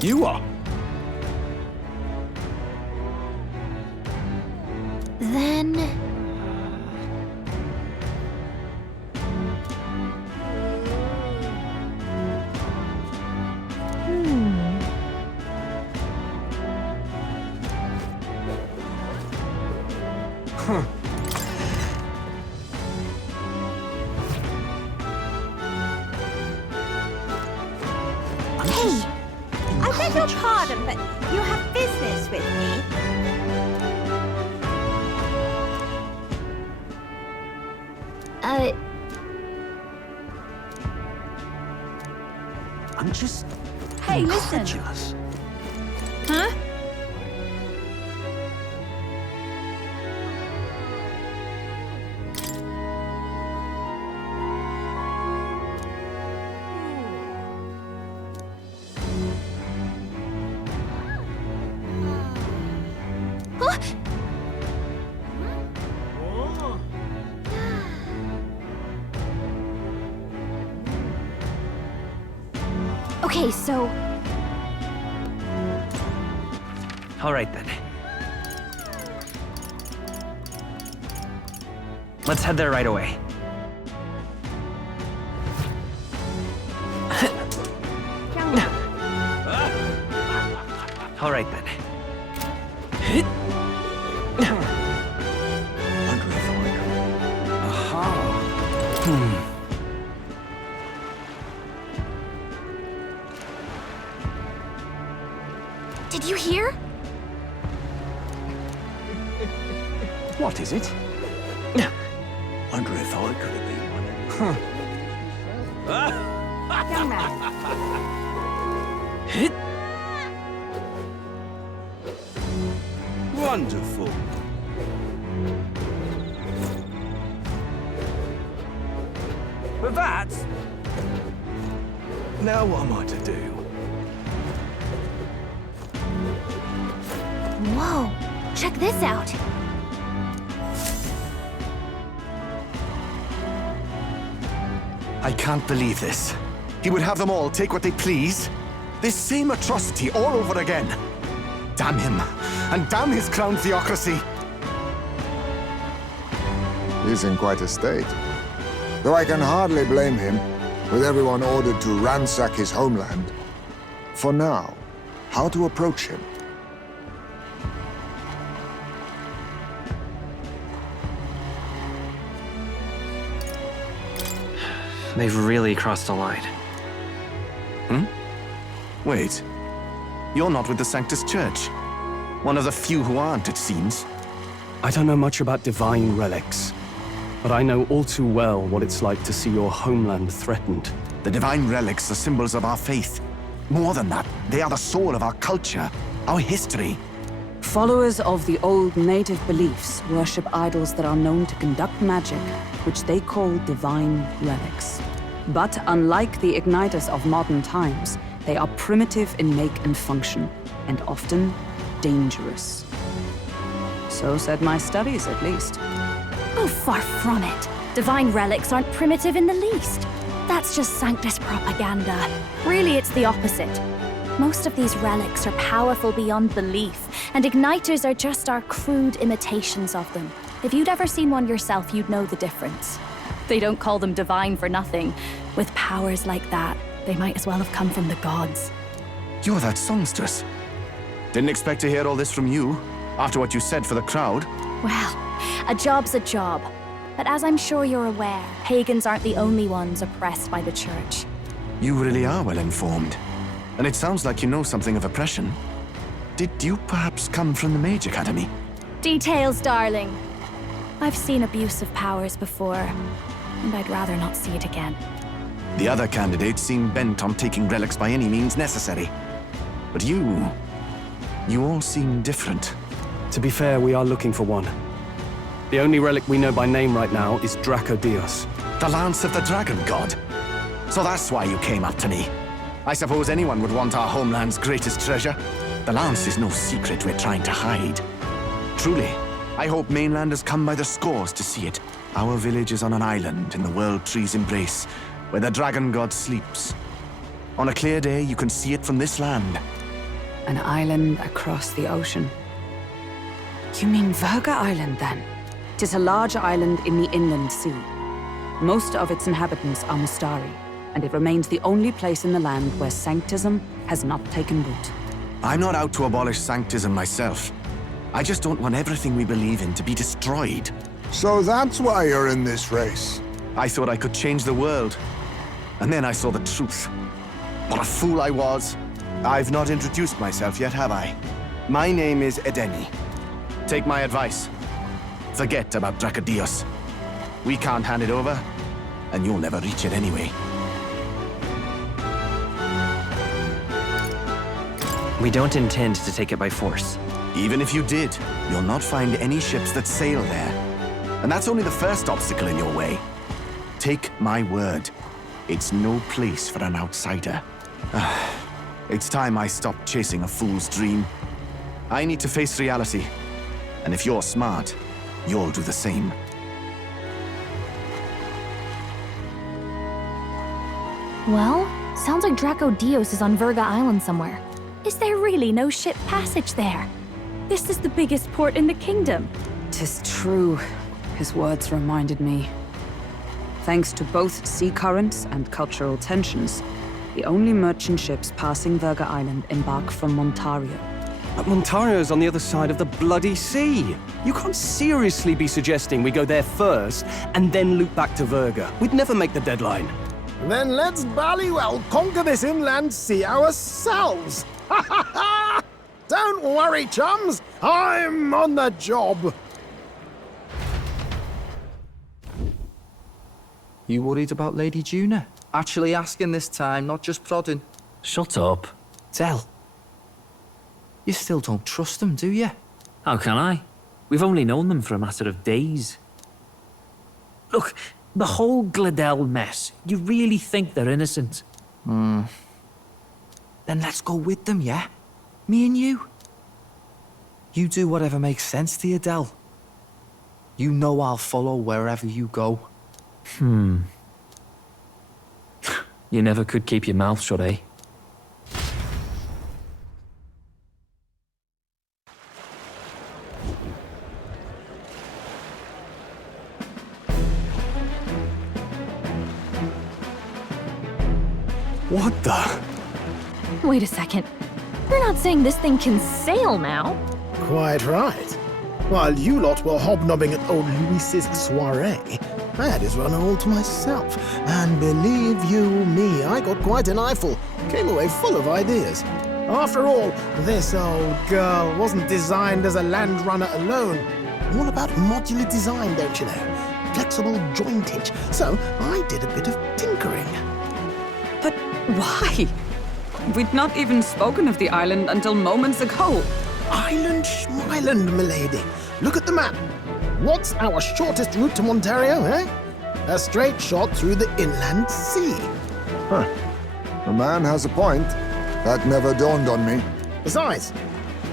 You are. Then... Hey, I beg your pardon, but you have business with me. I'm just Hey, listen. incredulous. Huh? Okay, so... All right, then. Let's head there right away. All right, then. Did you hear? What is it? Wonder if I could have been one of them. Young man. Wonderful. But that... Now what am I to do? Whoa, check this out. I can't believe this. He would have them all take what they please. This same atrocity all over again. Damn him, and damn his crown theocracy. He's in quite a state. Though I can hardly blame him, with everyone ordered to ransack his homeland. For now, how to approach him? They've really crossed a line. Wait. You're not with the Sanctus Church. One of the few who aren't, it seems. I don't know much about divine relics, but I know all too well what it's like to see your homeland threatened. The divine relics are symbols of our faith. More than that, they are the soul of our culture, our history. Followers of the old native beliefs worship idols that are known to conduct magic, which they call divine relics. But unlike the igniters of modern times, they are primitive in make and function, and often dangerous. So said my studies, at least. Oh, far from it. Divine relics aren't primitive in the least. That's just Sanctus propaganda. Really, it's the opposite. Most of these relics are powerful beyond belief, and igniters are just our crude imitations of them. If you'd ever seen one yourself, you'd know the difference. They don't call them divine for nothing. With powers like that, they might as well have come from the gods. You're that songstress. Didn't expect to hear all this from you, after what you said for the crowd. Well, a job's a job. But as I'm sure you're aware, pagans aren't the only ones oppressed by the church. You really are well informed. And it sounds like you know something of oppression. Did you perhaps come from the Mage Academy? Details, darling. I've seen abuse of powers before, and I'd rather not see it again. The other candidates seem bent on taking relics by any means necessary. But you all seem different. To be fair, we are looking for one. The only relic we know by name right now is Draco Dios. The Lance of the Dragon God. So that's why you came up to me. I suppose anyone would want our homeland's greatest treasure. The Lance is no secret we're trying to hide. Truly, I hope mainlanders come by the scores to see it. Our village is on an island in the World Tree's embrace, where the Dragon God sleeps. On a clear day, you can see it from this land. An island across the ocean. You mean Virga Island, then? Tis a large island in the inland sea. Most of its inhabitants are Mustari, and it remains the only place in the land where sanctism has not taken root. I'm not out to abolish sanctism myself. I just don't want everything we believe in to be destroyed. So that's why you're in this race. I thought I could change the world. And then I saw the truth. What a fool I was. I've not introduced myself yet, have I? My name is Edeni. Take my advice. Forget about Dracodios. We can't hand it over, and you'll never reach it anyway. We don't intend to take it by force. Even if you did, you'll not find any ships that sail there. And that's only the first obstacle in your way. Take my word. It's no place for an outsider. It's time I stopped chasing a fool's dream. I need to face reality. And if you're smart, you'll do the same. Well, sounds like Dracodios is on Virga Island somewhere. Is there really no ship passage there? This is the biggest port in the kingdom. 'Tis true. His words reminded me. Thanks to both sea currents and cultural tensions, the only merchant ships passing Virga Island embark from Montario. But Montario's on the other side of the bloody sea. You can't seriously be suggesting we go there first and then loop back to Virga. We'd never make the deadline. Then let's ballywell conquer this inland sea ourselves! Ha ha ha! Don't worry, chums! I'm on the job! You worried about Lady Juna? Actually asking this time, not just prodding. Shut up. Tell. You still don't trust them, do you? How can I? We've only known them for a matter of days. Look, the whole Gladell mess, you really think they're innocent? Then let's go with them, yeah? Me and you. You do whatever makes sense to you, Del. You know I'll follow wherever you go. You never could keep your mouth shut, eh? What the? Wait a second. You're not saying this thing can sail now? Quite right. While you lot were hobnobbing at old Luis's soiree, I had his run all to myself. And believe you me, I got quite an eyeful. Came away full of ideas. After all, this old girl wasn't designed as a land runner alone. All about modular design, don't you know? Flexible jointage. So I did a bit of tinkering. But why? We'd not even spoken of the island until moments ago. Island Schmyland, milady. Look at the map. What's our shortest route to Montario, eh? A straight shot through the inland sea. Huh. The man has a point. That never dawned on me. Besides,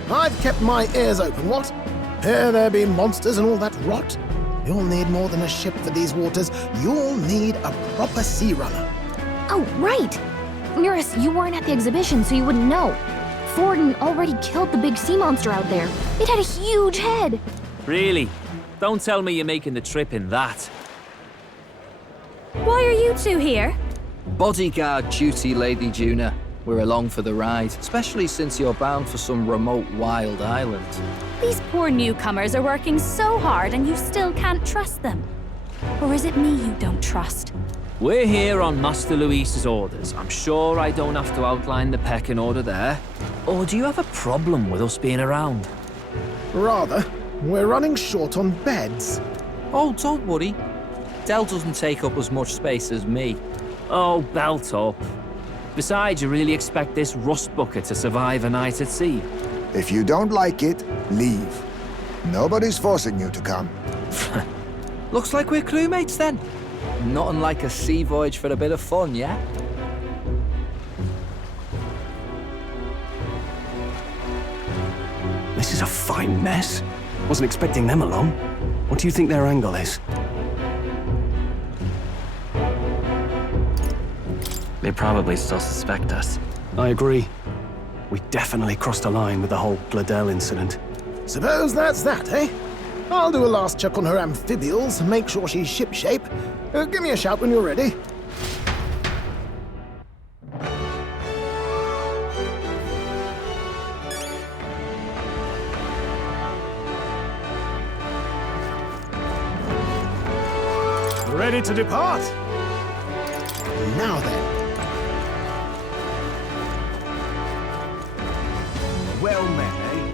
I've kept my ears open, what? Here there be monsters and all that rot. You'll need more than a ship for these waters. You'll need a proper sea runner. Oh, right! Eurus, you weren't at the exhibition, so you wouldn't know. Forden already killed the big sea monster out there. It had a huge head. Really? Don't tell me you're making the trip in that. Why are you two here? Bodyguard duty, Lady Juna. We're along for the ride, especially since you're bound for some remote wild island. These poor newcomers are working so hard and you still can't trust them. Or is it me you don't trust? We're here on Master Luis's orders. I'm sure I don't have to outline the pecking order there. Or do you have a problem with us being around? Rather, we're running short on beds. Oh, don't worry. Del doesn't take up as much space as me. Oh, belt up. Besides, you really expect this rust bucket to survive a night at sea? If you don't like it, leave. Nobody's forcing you to come. Looks like we're crewmates then. Nothing like a sea voyage for a bit of fun, yeah? This is a fine mess. Wasn't expecting them along. What do you think their angle is? They probably still suspect us. I agree. We definitely crossed a line with the whole Gladel incident. Suppose that's that, eh? I'll do a last check on her amphibials, make sure she's shipshape. Give me a shout when you're ready. Ready to depart? Now then. Well met, eh?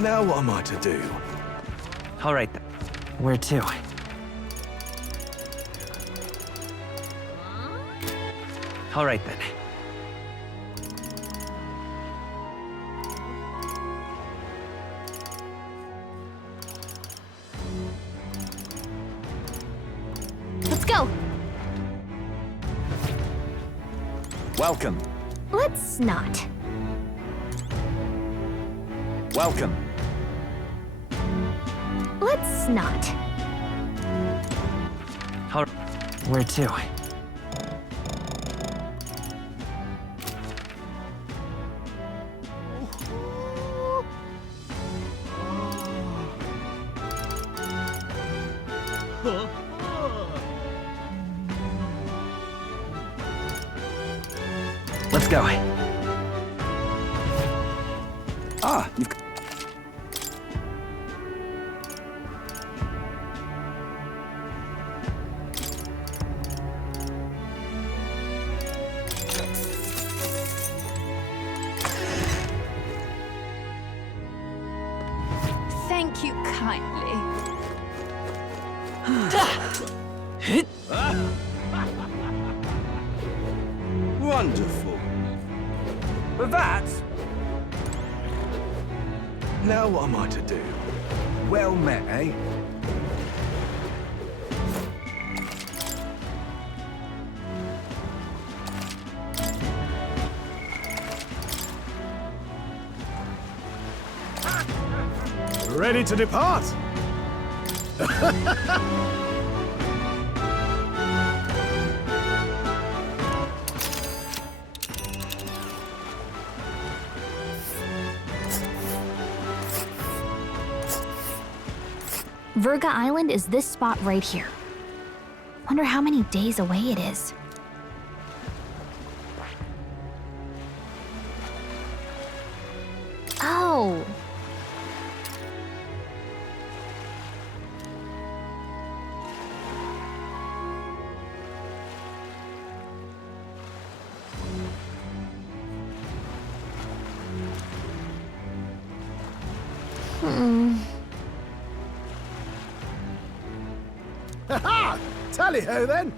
Now what am I to do? All right, then. Where to? All right, then. Let's go. Welcome. Let's not. Welcome. Let's not. All right. Where to? Let's go. Ah, you've... Thank you kindly. Wonderful. But that... Now what am I to do? Well met, eh? Ready to depart? Virga Island is this spot right here. Wonder how many days away it is. Oh. Ha-ha! Tally-ho, then!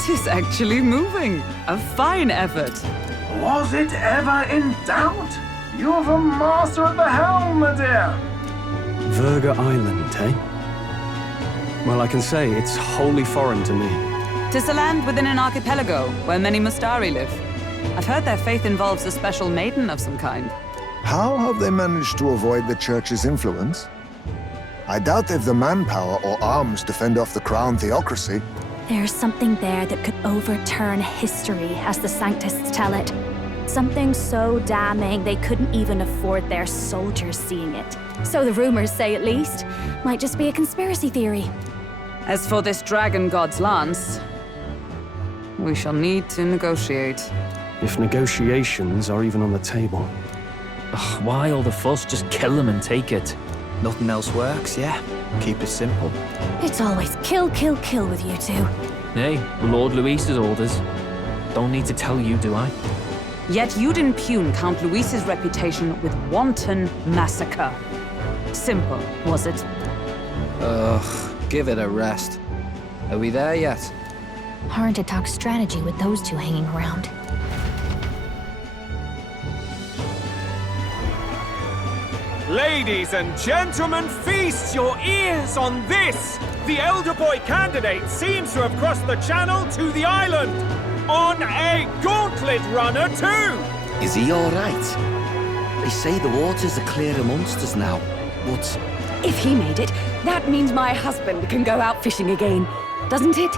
Tis actually moving. A fine effort. Was it ever in doubt? You're the master at the helm, my dear. Virga Island, eh? Well, I can say it's wholly foreign to me. Tis a land within an archipelago where many Mustari live. I've heard their faith involves a special maiden of some kind. How have they managed to avoid the Church's influence? I doubt they've the manpower or arms to fend off the crown theocracy. There's something there that could overturn history, as the Sanctists tell it. Something so damning they couldn't even afford their soldiers seeing it. So the rumors say, at least. Might just be a conspiracy theory. As for this dragon god's lance, we shall need to negotiate. If negotiations are even on the table. Ugh, why all the fuss? Just kill them and take it. Nothing else works, yeah? Keep it simple. It's always kill, kill, kill with you two. Hey, Lord Luis's orders. Don't need to tell you, do I? Yet you'd impugn Count Luis's reputation with wanton massacre. Simple, was it? Ugh, give it a rest. Are we there yet? Hard to talk strategy with those two hanging around. Ladies and gentlemen, feast your ears on this! The elder boy candidate seems to have crossed the channel to the island! On a gauntlet runner too! Is he alright? They say the waters are clear amongst us now, but... If he made it, that means my husband can go out fishing again, doesn't it?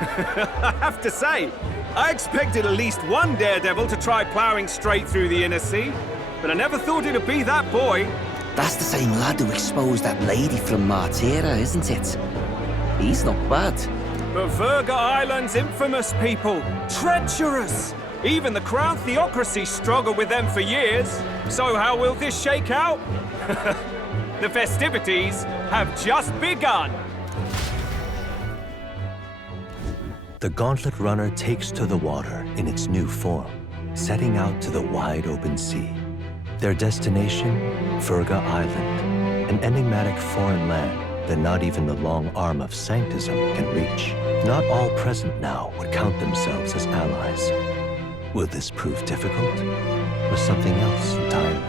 I have to say, I expected at least one daredevil to try ploughing straight through the inner sea, but I never thought it'd be that boy. That's the same lad who exposed that lady from Martira, isn't it? He's not bad. But Virga Island's infamous people, treacherous! Even the Crown Theocracy struggled with them for years. So how will this shake out? The festivities have just begun! The Gauntlet Runner takes to the water in its new form, setting out to the wide open sea. Their destination, Virga Island, an enigmatic foreign land that not even the long arm of Sanctism can reach. Not all present now would count themselves as allies. Will this prove difficult, or something else entirely?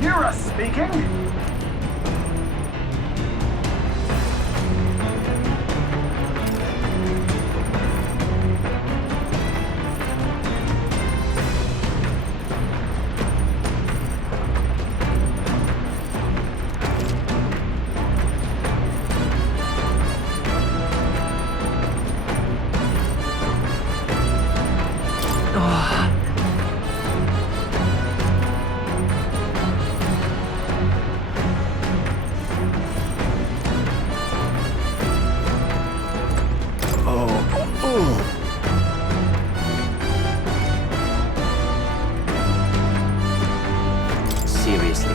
Hear us speaking? Seriously.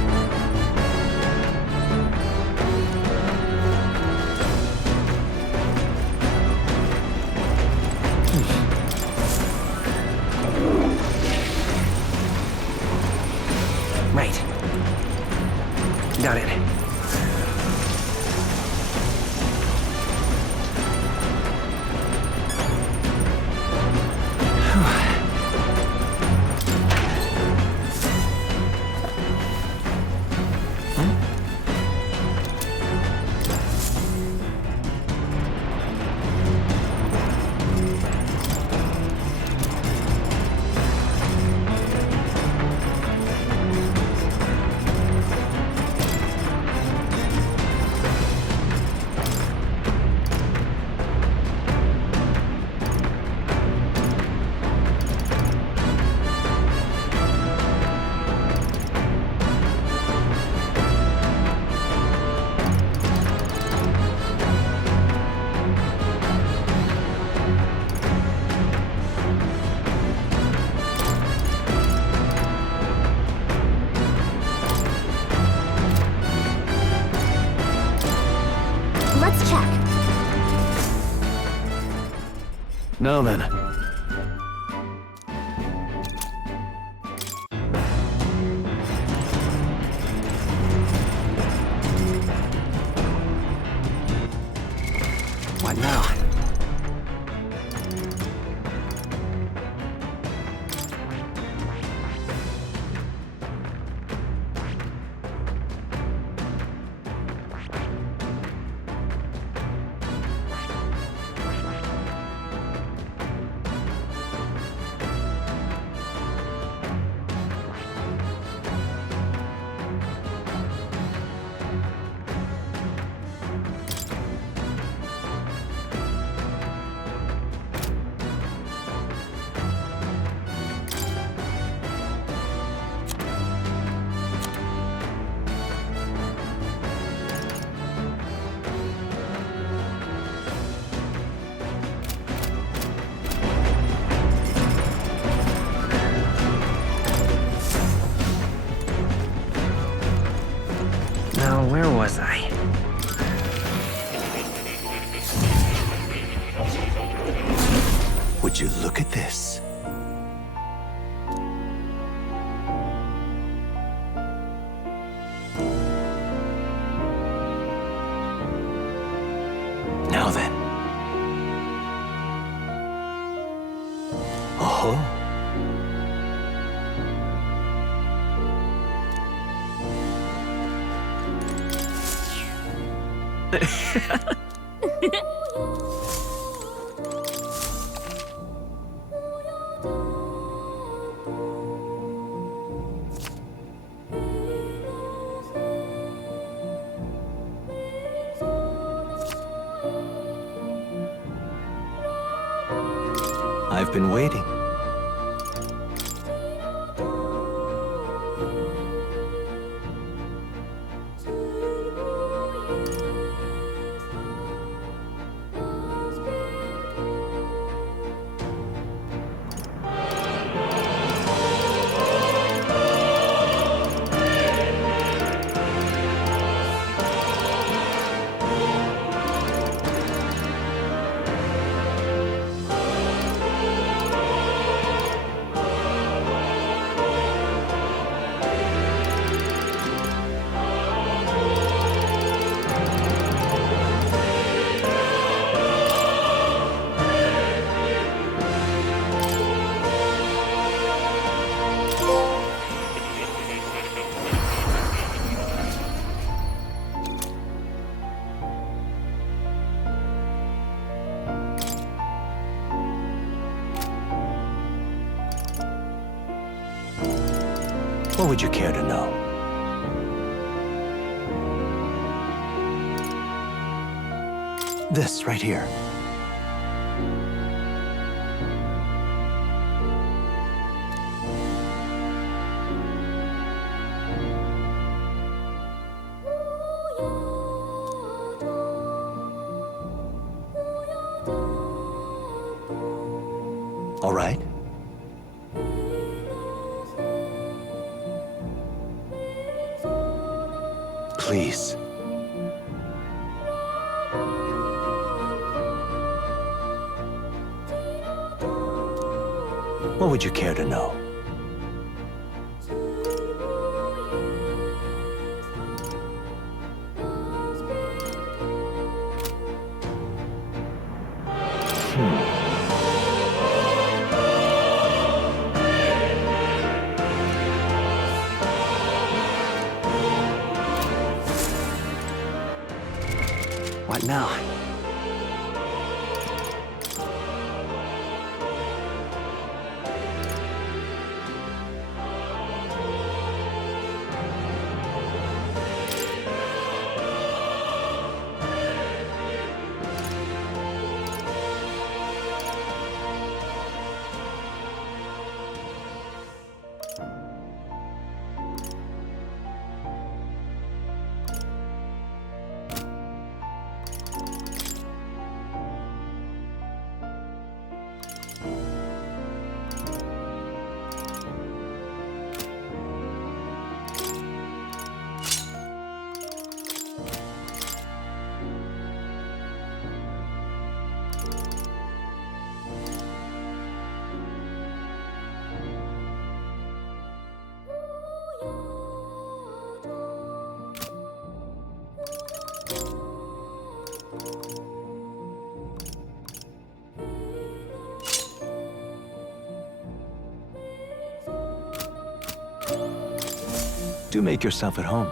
Right. Got it. Let's check. Now then. What now? Now, where was I? Would you look at this? I've been waiting. What would you care to know? This right here. All right. Please. What would you care to know? What now? Do make yourself at home.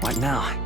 What now?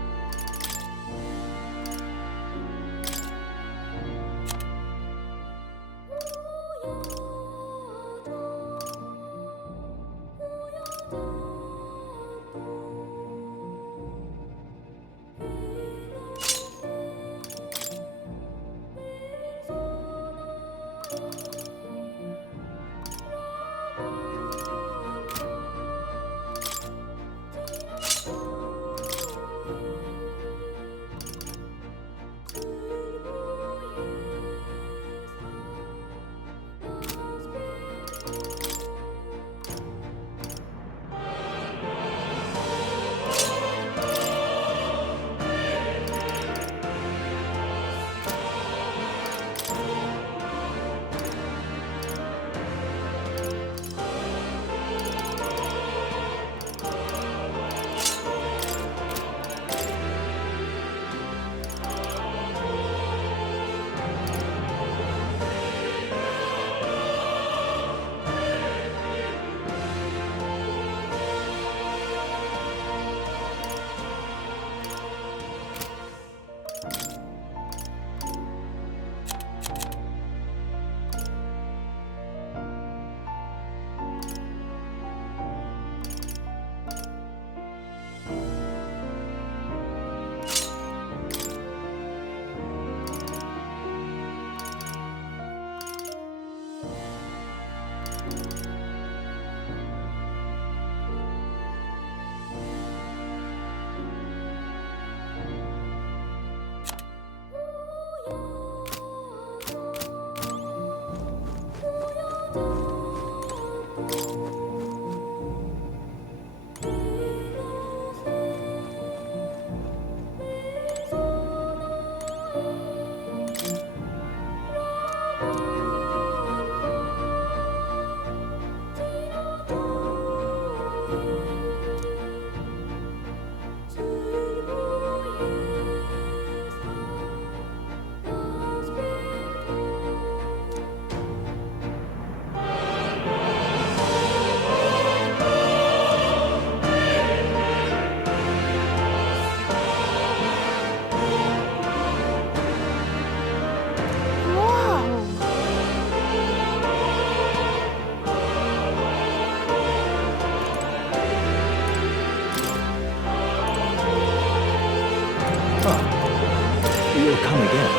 he'll come again.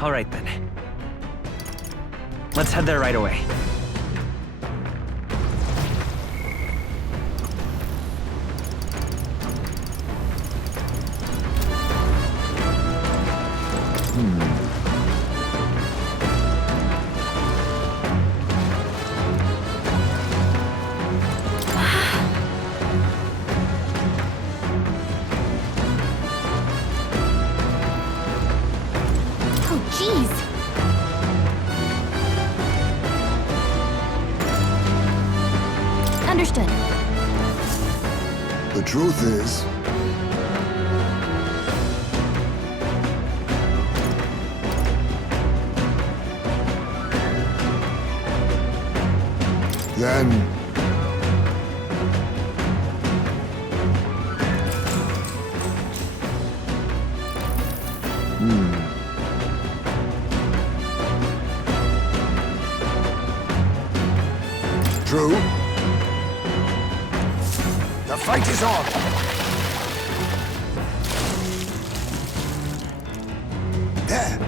All right, then. Let's head there right away. Oh, jeez. Understood. The truth is, then true. The fight is on. There.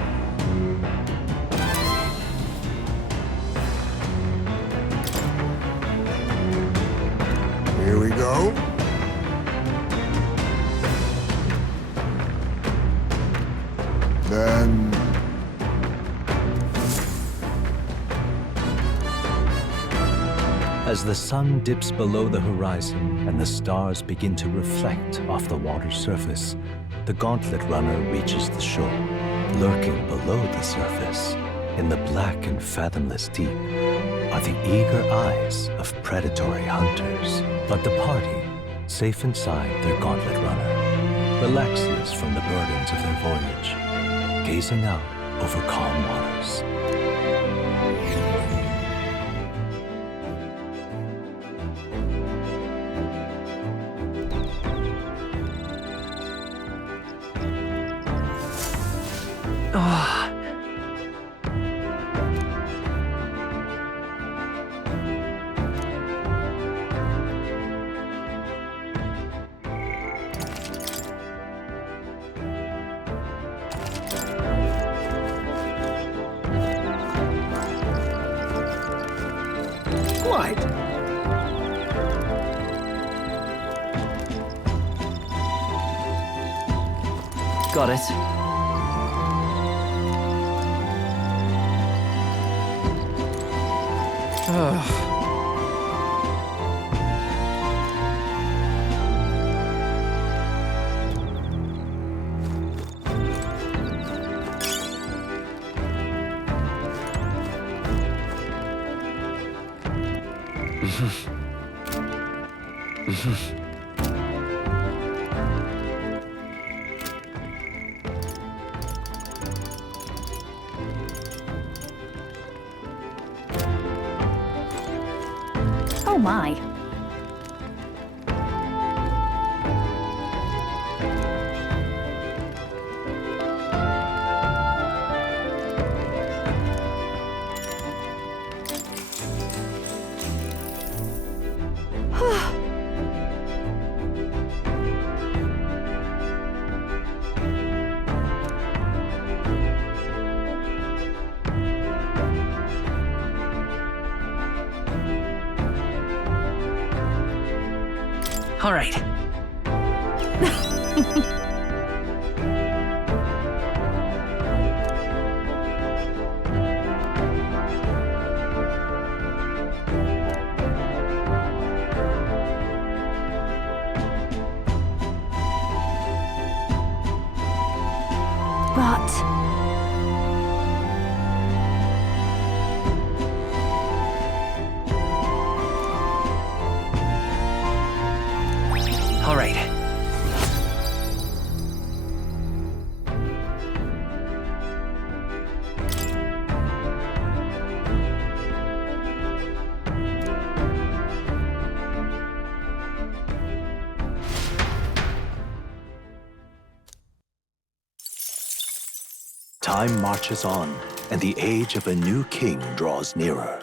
Here we go. Then As the sun dips below the horizon and the stars begin to reflect off the water's surface, the Gauntlet Runner reaches the shore. Lurking below the surface, in the black and fathomless deep, are the eager eyes of predatory hunters. But the party, safe inside their Gauntlet Runner, relaxes from the burdens of their voyage, gazing out over calm waters. Quite. Got it. Oh my. All right. But All right. Time marches on, and the age of a new king draws nearer.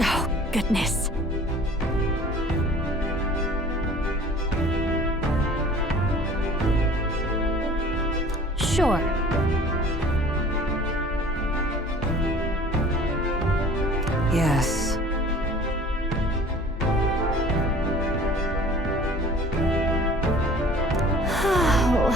Oh, goodness. Sure. Yes. Oh.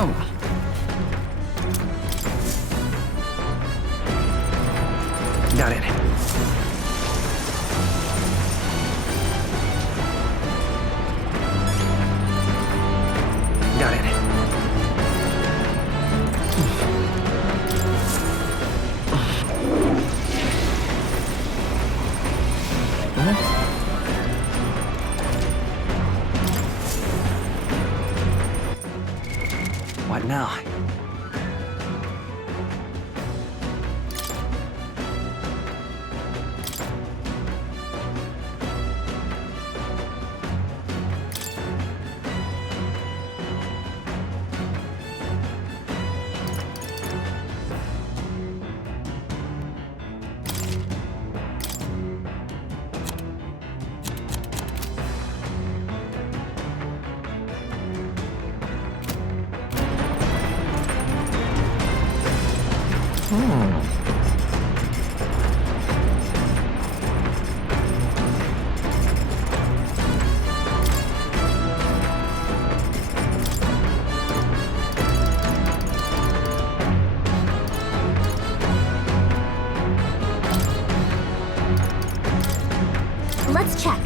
Oh. Got it. Got it. What now? Let's check.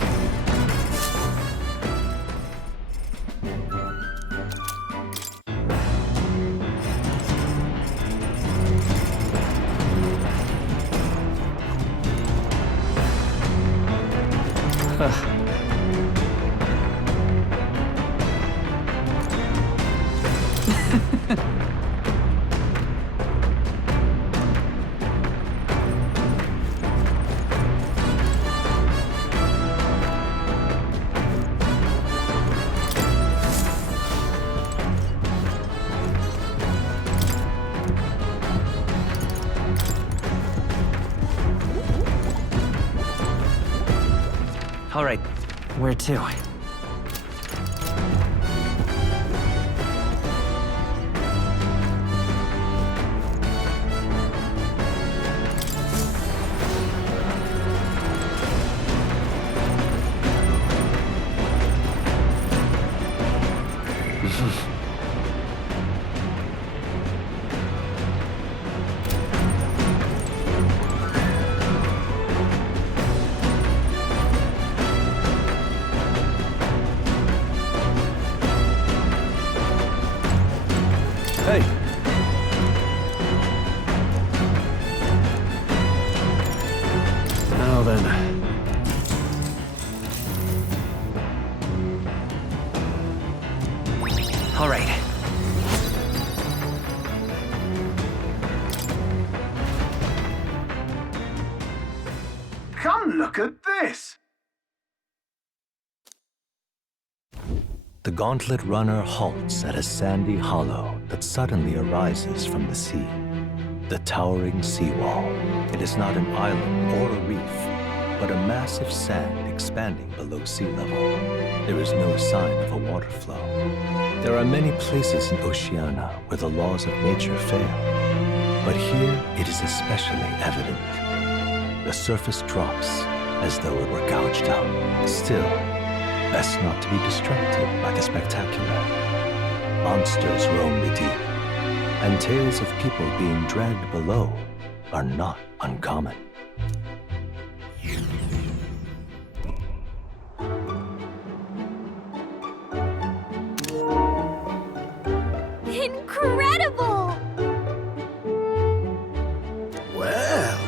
All right, where to? Hey. Now then. All right. Come look at this! The gauntlet runner halts at a sandy hollow that suddenly arises from the sea. The towering seawall. It is not an island or a reef, but a massive sand expanding below sea level. There is no sign of a water flow. There are many places in Oceania where the laws of nature fail, but here it is especially evident. The surface drops as though it were gouged out. Still, Best not to be distracted by the spectacular. Monsters roam the deep, and tales of people being dragged below are not uncommon. Incredible! Well.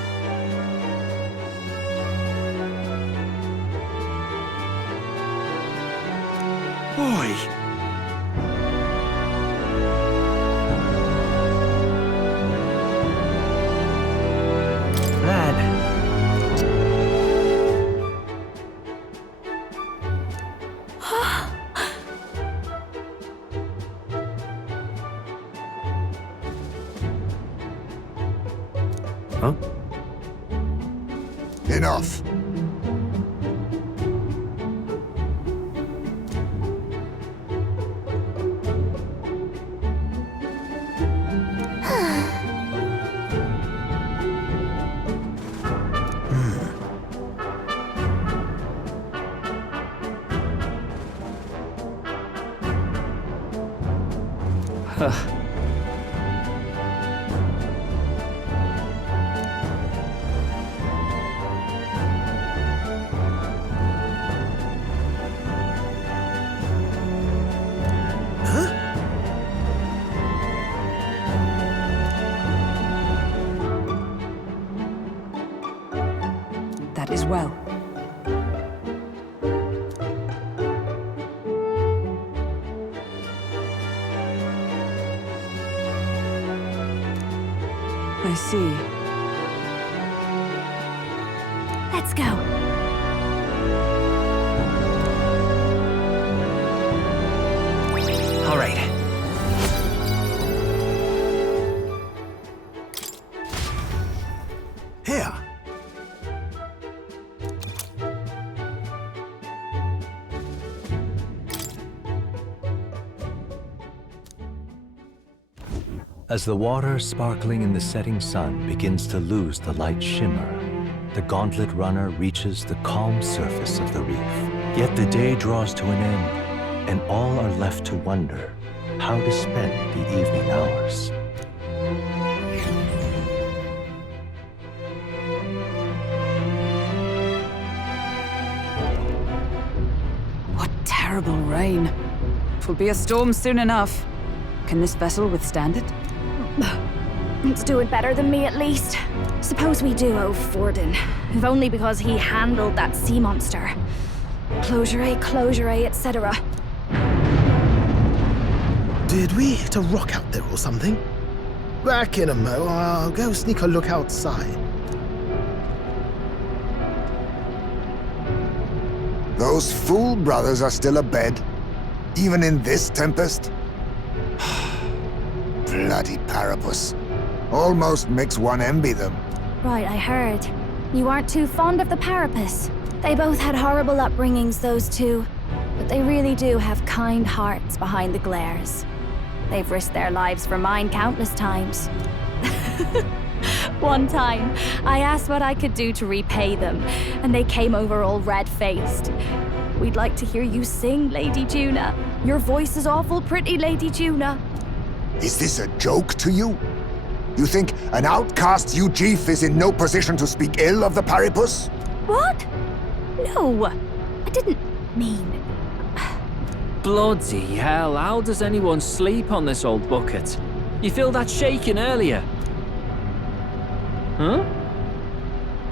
Boy. Huh? Enough. That is well. I see. Let's go. All right. Here. As the water sparkling in the setting sun begins to lose the light shimmer, the gauntlet runner reaches the calm surface of the reef. Yet the day draws to an end, and all are left to wonder how to spend the evening hours. What terrible rain. Twill be a storm soon enough. Can this vessel withstand it? It's doing better than me, at least. Suppose we do owe Forden, if only because he handled that sea monster. Closure, etc. Did we hit a rock out there or something? Back in a mo, I'll go sneak a look outside. Those fool brothers are still abed, even in this tempest? Bloody Parapus. Almost makes one envy them. Right, I heard. You aren't too fond of the Parapus. They both had horrible upbringings, those two. But they really do have kind hearts behind the glares. They've risked their lives for mine countless times. One time, I asked what I could do to repay them, and they came over all red-faced. We'd like to hear you sing, Lady Juna. Your voice is awful pretty, Lady Juna. Is this a joke to you? You think an outcast Ujif is in no position to speak ill of the Paripus? What? No, I didn't mean... Bloody hell, how does anyone sleep on this old bucket? You feel that shaking earlier? Huh?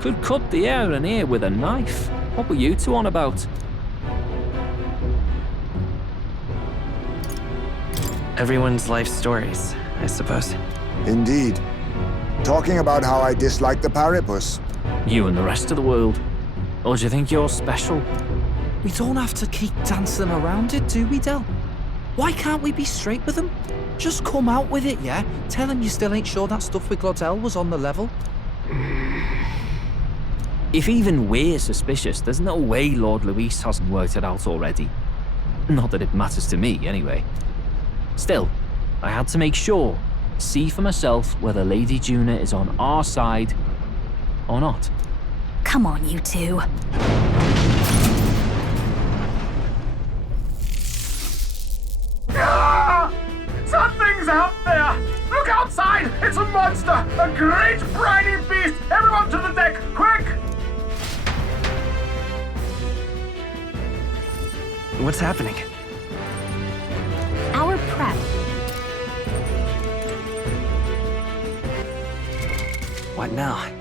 Could cut the air in here with a knife. What were you two on about? Everyone's life stories, I suppose. Indeed. Talking about how I dislike the Paripus. You and the rest of the world. Or do you think you're special? We don't have to keep dancing around it, do we, Del? Why can't we be straight with them? Just come out with it, yeah? Tell him you still ain't sure that stuff with Glodell was on the level. If even we're suspicious, there's no way Lord Luis hasn't worked it out already. Not that it matters to me, anyway. Still, I had to make sure, see for myself whether Lady Juna is on our side or not. Come on, you two. things out there! Look outside! It's a monster! A great briny beast! Everyone to the deck, quick! What's happening? Our prep. What now?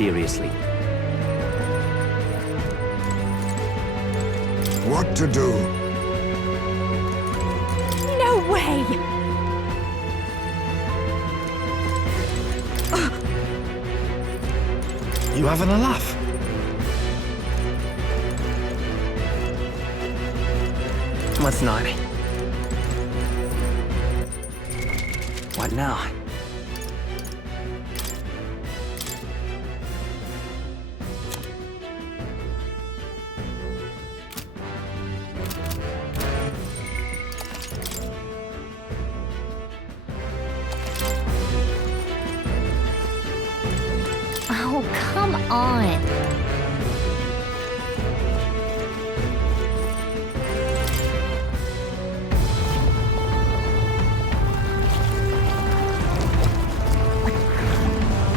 seriously. What to do? No way! You having a laugh? What's not? What now? Oh, come on.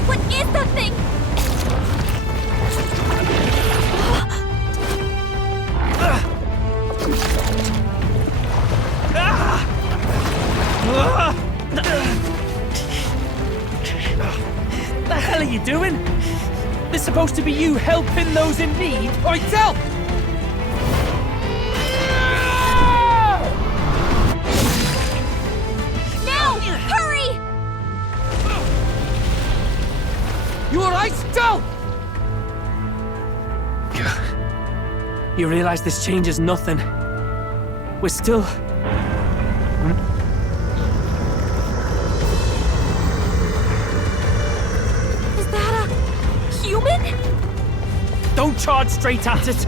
What is that thing? The hell are you doing? This is supposed to be you helping those in need. Oi, tell! Now! Hurry! You alright, Del? You realize this changes nothing. We're still... Is that a human? Don't charge straight at it.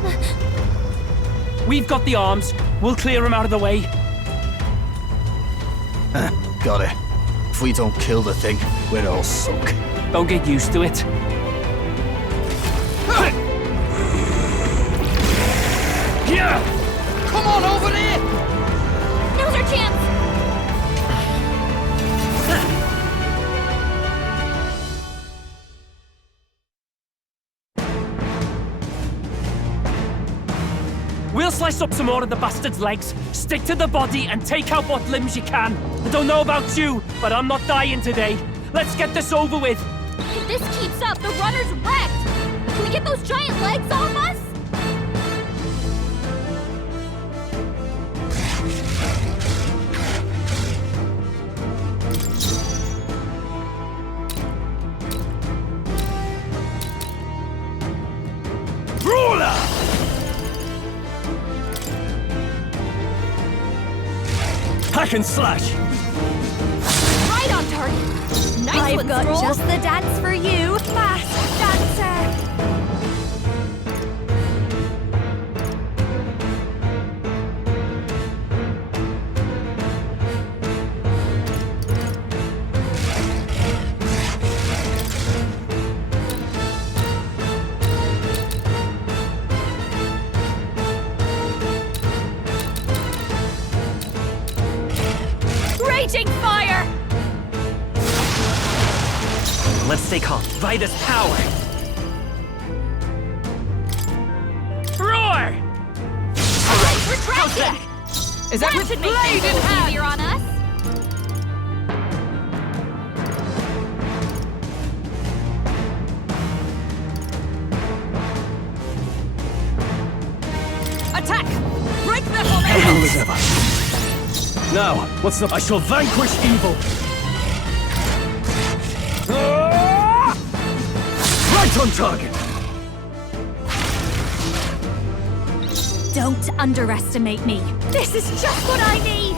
We've got the arms. We'll clear him out of the way. Got it. If we don't kill the thing, we're all sunk. Don't get used to it. Here! Come on over there! Now's our chance! We'll slice up some more of the bastard's legs, stick to the body, and take out what limbs you can. I don't know about you, but I'm not dying today. Let's get this over with. If this keeps up, the runner's wrecked! Can we get those giant legs off us? Ruler! Hack and slash! Right on target! Nice I've got Stroll. Just the dance for you, fast dancer! Raging fire! Let's take on Vida's power. Roar! Alright, retract it! Is that should make things a little easier on us. Attack! Break the formation! As ever. Now, what's up? I shall vanquish evil. Right on target. Don't underestimate me. This is just what I need!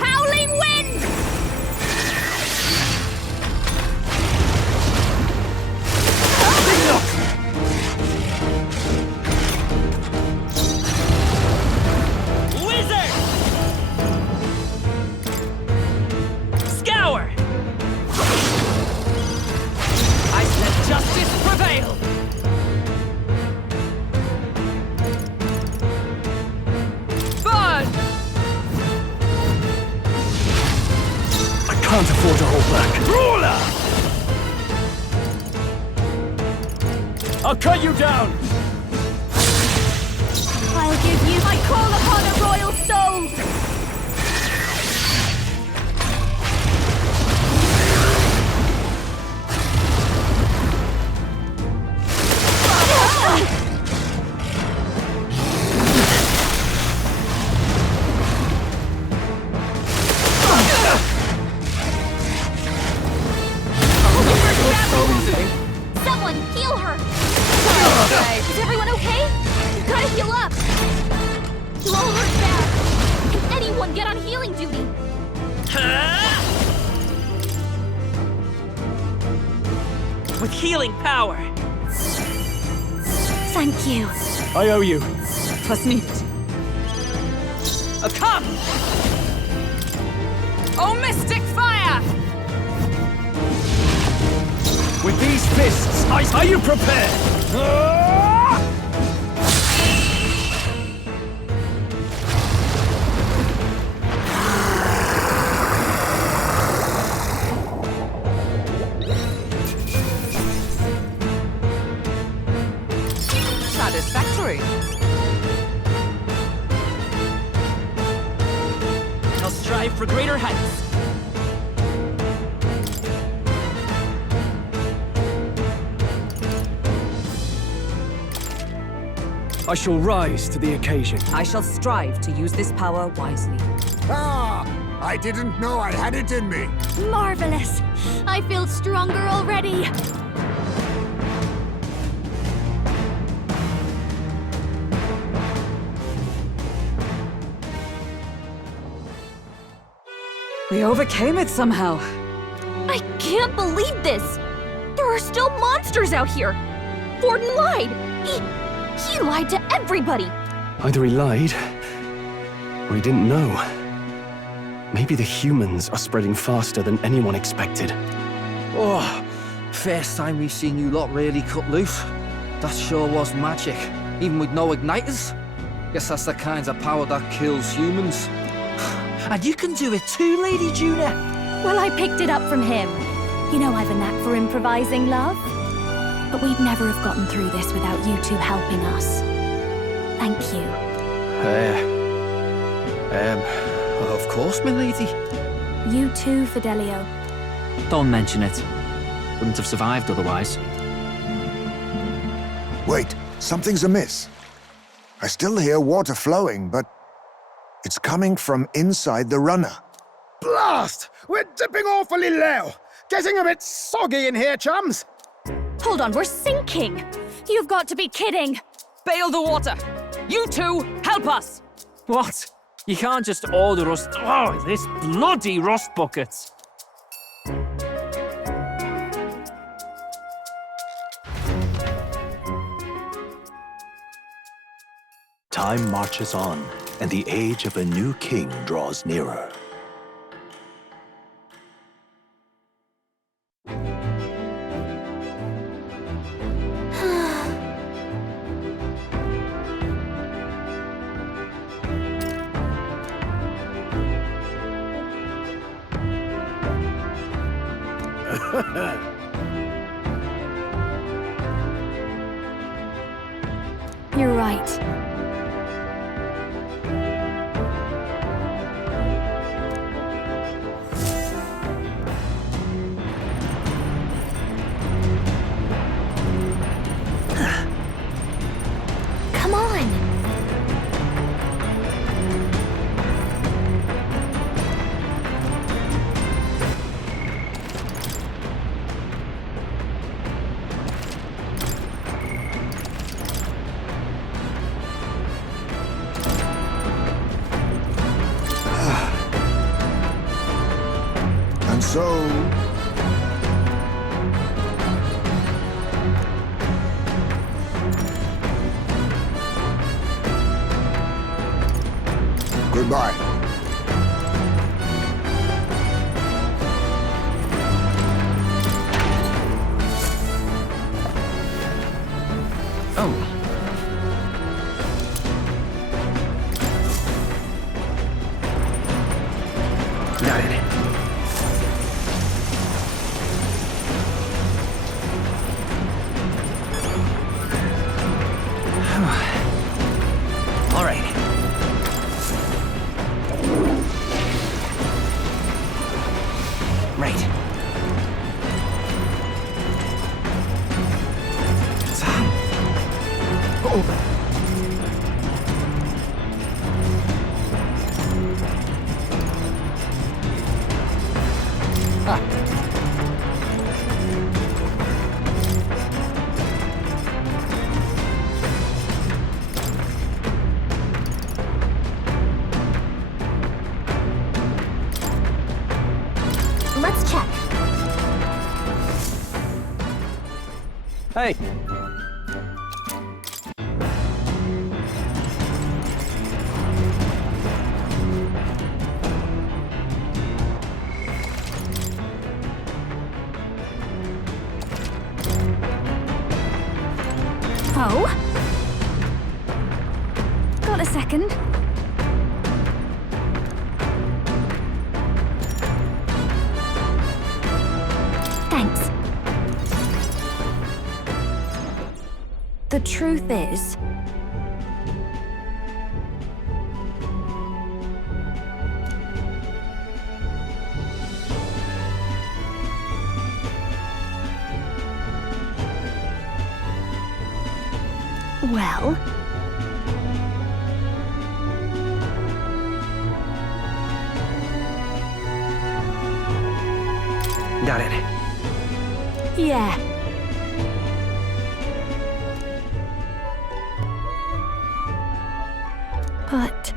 Howling wind! Wizard! Scour! I let justice prevail! Burn! I can't afford to hold back. Ruler! I'll cut you down! I'll give you my call upon a royal soul! bleeding. Someone heal her! Is everyone okay? You gotta heal up! You all hurt bad. Can anyone get on healing duty? With healing power. Thank you. I owe you. Was needed. Come! Oh, mystic fire! With these fists, are you prepared? Satisfactory. I'll strive for greater heights. I shall rise to the occasion. I shall strive to use this power wisely. Ah! I didn't know I had it in me. Marvelous! I feel stronger already. We overcame it somehow. I can't believe this! There are still monsters out here! Forden lied! He lied to everybody! Either he lied, or he didn't know. Maybe the humans are spreading faster than anyone expected. Oh, first time we've seen you lot really cut loose. That sure was magic, even with no igniters. Guess that's the kind of power that kills humans. And you can do it too, Lady Juna. Well, I picked it up from him. You know I've a knack for improvising, love. But we'd never have gotten through this without you two helping us. Thank you. Of course, my lady. You too, Fidelio. Don't mention it. Wouldn't have survived otherwise. Wait, something's amiss. I still hear water flowing, but it's coming from inside the runner. Blast! We're dipping awfully low. Getting a bit soggy in here, chums. Hold on, we're sinking! You've got to be kidding! Bail the water! You two, help us! What? You can't just order us... Oh, this bloody rust buckets! Time marches on, and the age of a new king draws nearer. You're right. Come on! And so... Goodbye. Oh. Got it. All right. Right. Hey! Oh? Got a second? Thanks. The truth is... Well... Got it. Yeah. But...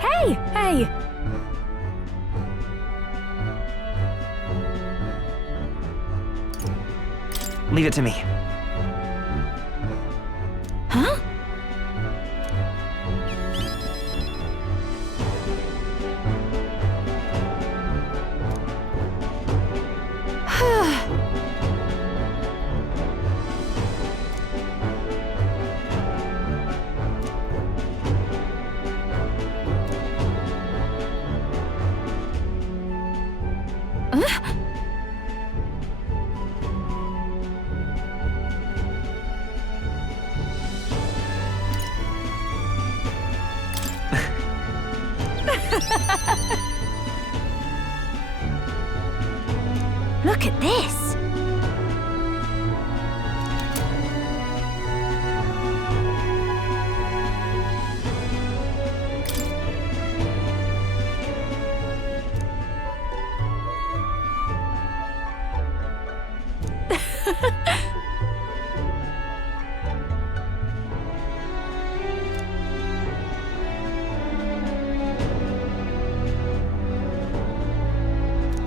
Hey! Hey! Leave it to me. Huh? Look at this!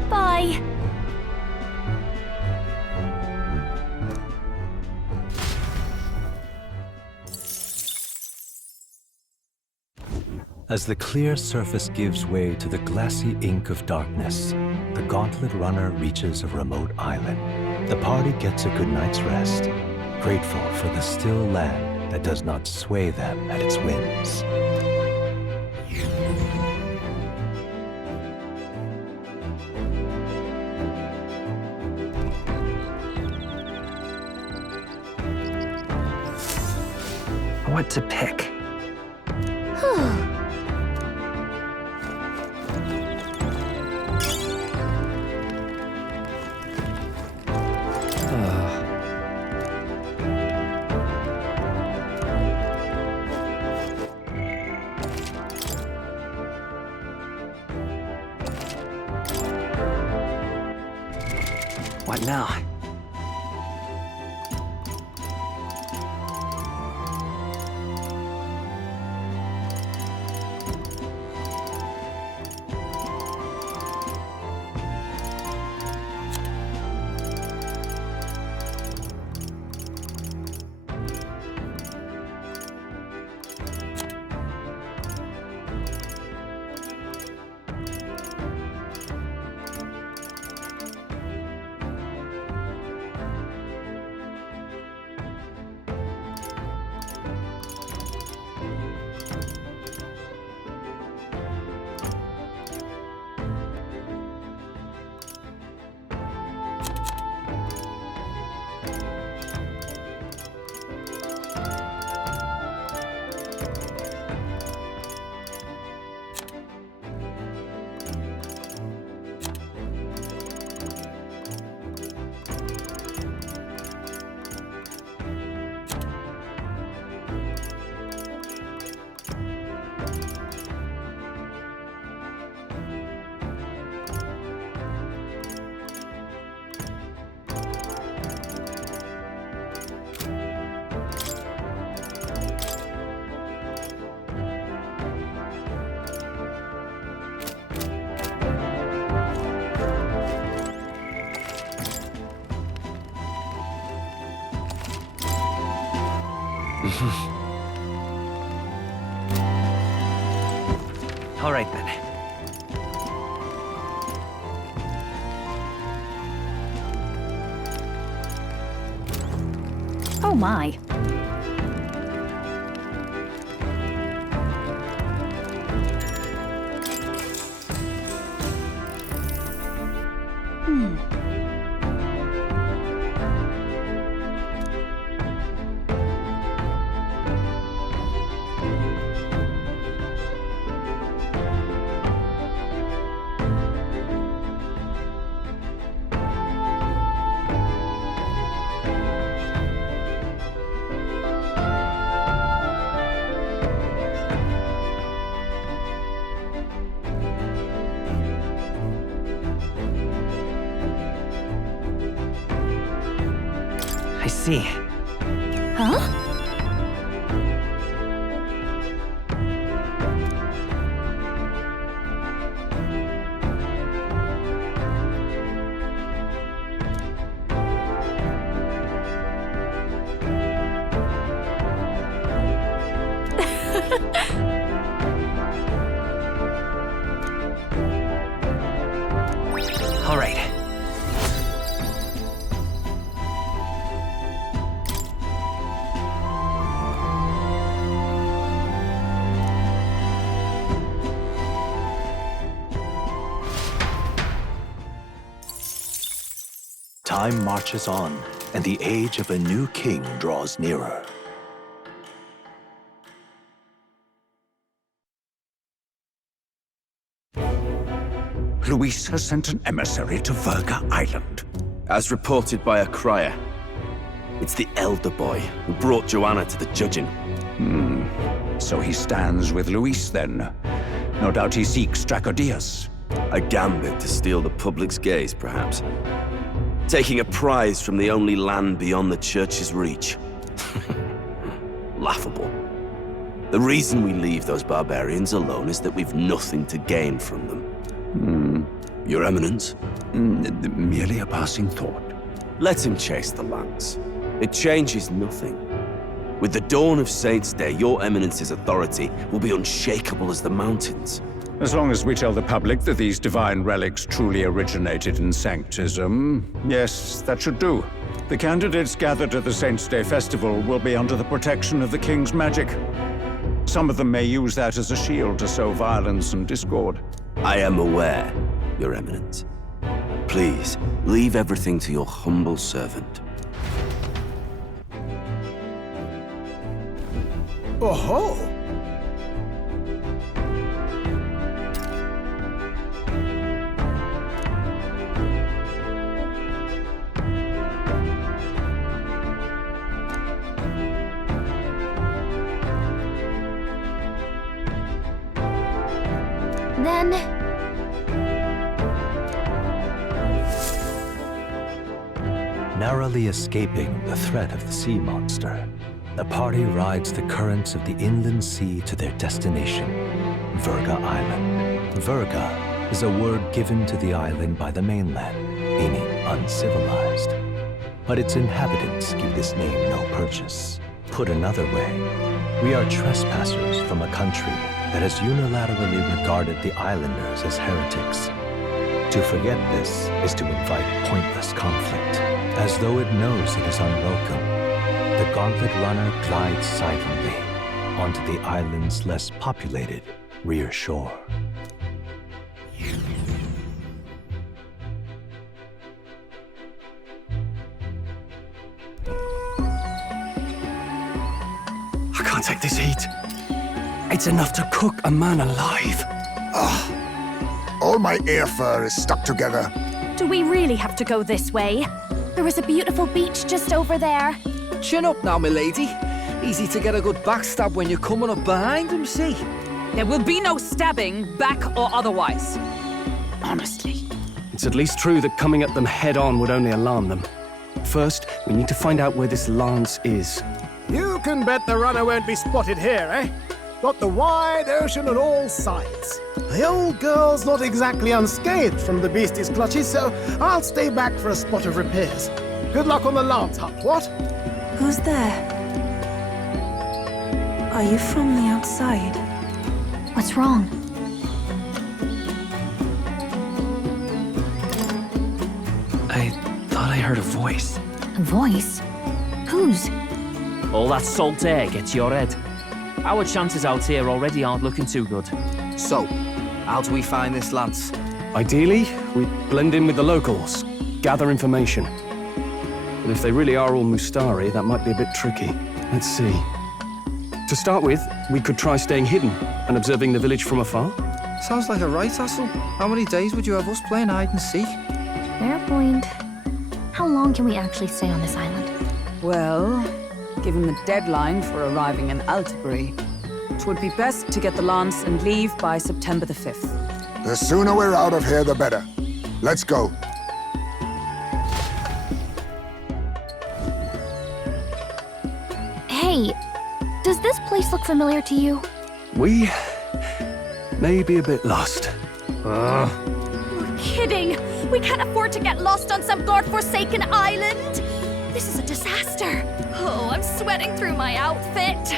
Bye! As the clear surface gives way to the glassy ink of darkness, the Gauntlet Runner reaches a remote island. The party gets a good night's rest, grateful for the still land that does not sway them at its whims. What to pick? What now? All right then. Oh my. I see. Huh? All right. Time marches on, and the age of a new king draws nearer. Luis has sent an emissary to Virga Island. As reported by a crier. It's the elder boy who brought Joanna to the judging. So he stands with Luis then. No doubt he seeks Dracodius. A gambit to steal the public's gaze, perhaps. Taking a prize from the only land beyond the church's reach. Laughable. The reason we leave those barbarians alone is that we've nothing to gain from them. Your Eminence? Merely a passing thought. Let him chase the lance. It changes nothing. With the dawn of Saint's Day, your Eminence's authority will be unshakable as the mountains. As long as we tell the public that these divine relics truly originated in Sanctism, yes, that should do. The candidates gathered at the Saint's Day Festival will be under the protection of the King's magic. Some of them may use that as a shield to sow violence and discord. I am aware, Your Eminence. Please, leave everything to your humble servant. Oh-ho! Then... Narrowly escaping the threat of the sea monster, the party rides the currents of the inland sea to their destination, Virga Island. Virga is a word given to the island by the mainland, meaning uncivilized. But its inhabitants give this name no purchase. Put another way, we are trespassers from a country that has unilaterally regarded the islanders as heretics. To forget this is to invite pointless conflict, as though it knows it is unwelcome. The Gauntlet Runner glides silently onto the island's less populated rear shore. I can't take this heat. It's enough to cook a man alive. All my ear fur is stuck together. Do we really have to go this way? There is a beautiful beach just over there. Chin up now, milady. Easy to get a good backstab when you're coming up behind him, see? There will be no stabbing, back or otherwise. Honestly. It's at least true that coming at them head-on would only alarm them. First, we need to find out where this lance is. You can bet the runner won't be spotted here, eh? Got the wide ocean on all sides. The old girl's not exactly unscathed from the beastie's clutches, so I'll stay back for a spot of repairs. Good luck on the lance hunt, what? Who's there? Are you from the outside? What's wrong? I thought I heard a voice. A voice? Whose? All that salt air gets to your head. Our chances out here already aren't looking too good. So, how do we find this lance? Ideally, we blend in with the locals, gather information. But if they really are all Mustari, that might be a bit tricky. Let's see. To start with, we could try staying hidden and observing the village from afar. Sounds like a right hassle. How many days would you have us playing hide and seek? Fair point. How long can we actually stay on this island? Well, given the deadline for arriving in Altibury, it would be best to get the lance and leave by September the 5th. The sooner we're out of here, the better. Let's go. Hey, does this place look familiar to you? We may be a bit lost. You're kidding! We can't afford to get lost on some godforsaken island! This is a disaster! Oh, I'm sweating through my outfit.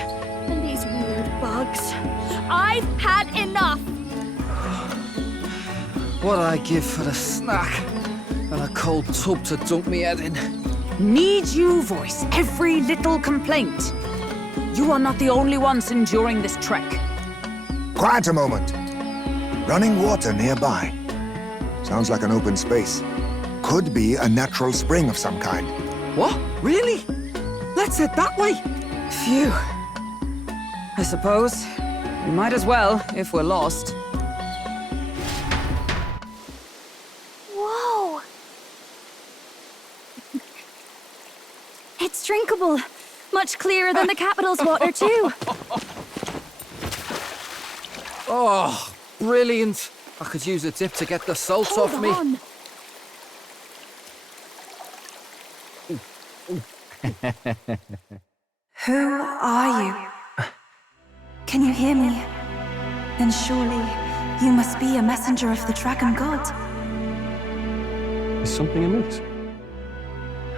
And these weird bugs. I've had enough! What'd I give for a snack? And a cold tub to dunk me head in? Need you voice every little complaint? You are not the only ones enduring this trek. Quiet a moment. Running water nearby. Sounds like an open space. Could be a natural spring of some kind. What? Really? Let's head that way. Phew. I suppose we might as well if we're lost. Whoa! It's drinkable. Much clearer than the capital's water, too. Oh, brilliant. I could use a dip to get the salt Hold off me. on. Who are you? Can you hear me? Then surely you must be a messenger of the Dragon God. Is something amiss?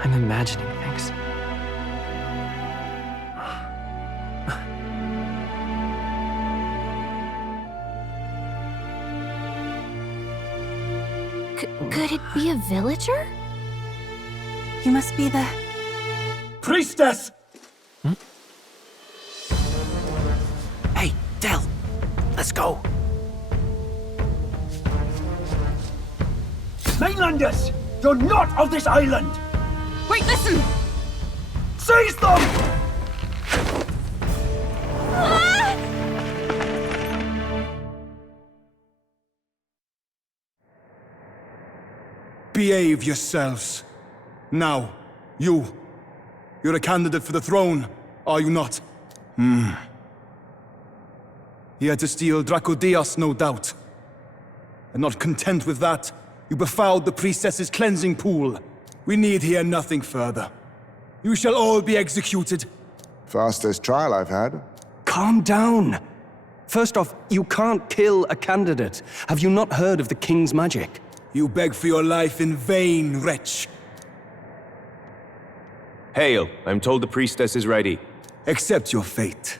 I'm imagining things. Could it be a villager? You must be the... Priestess! Hey, Del. Let's go. Mainlanders! You're not of this island! Wait, listen! Seize them! Behave yourselves. Now, you're a candidate for the throne, are you not? He had to steal Dracodias, no doubt. And not content with that, you befouled the priestess's cleansing pool. We need hear nothing further. You shall all be executed. Fastest trial I've had. Calm down. First off, you can't kill a candidate. Have you not heard of the king's magic? You beg for your life in vain, wretch. Hail, I'm told the priestess is ready. Accept your fate.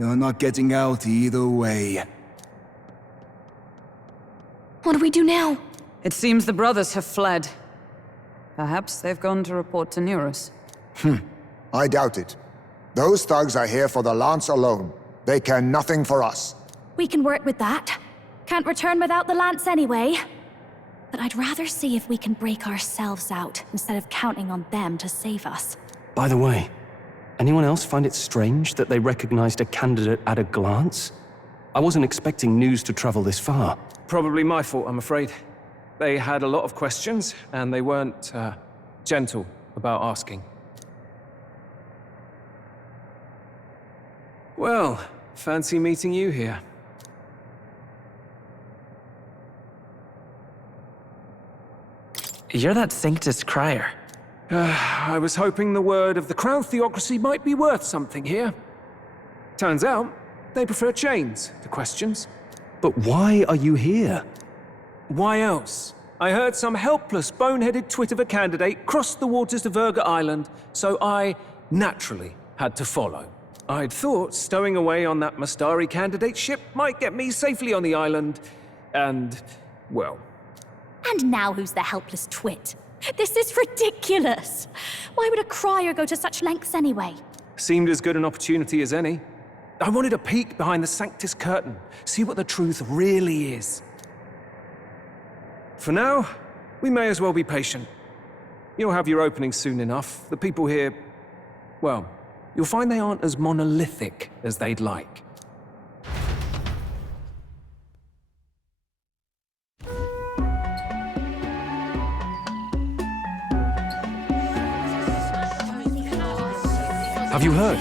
You're not getting out either way. What do we do now? It seems the brothers have fled. Perhaps they've gone to report to Neurus. I doubt it. Those thugs are here for the lance alone. They care nothing for us. We can work with that. Can't return without the lance anyway. But I'd rather see if we can break ourselves out, instead of counting on them to save us. By the way, anyone else find it strange that they recognized a candidate at a glance? I wasn't expecting news to travel this far. Probably my fault, I'm afraid. They had a lot of questions, and they weren't, gentle about asking. Well, fancy meeting you here. You're that Sanctus crier. I was hoping the word of the Crown Theocracy might be worth something here. Turns out, they prefer chains to questions. But why are you here? Why else? I heard some helpless, boneheaded twit of a candidate crossed the waters to Virga Island, so I, naturally, had to follow. I'd thought stowing away on that Mastari candidate ship might get me safely on the island, and, well... And now who's the helpless twit? This is ridiculous! Why would a crier go to such lengths anyway? Seemed as good an opportunity as any. I wanted a peek behind the Sanctus curtain, see what the truth really is. For now, we may as well be patient. You'll have your opening soon enough. The people here, well, you'll find they aren't as monolithic as they'd like. Have you heard?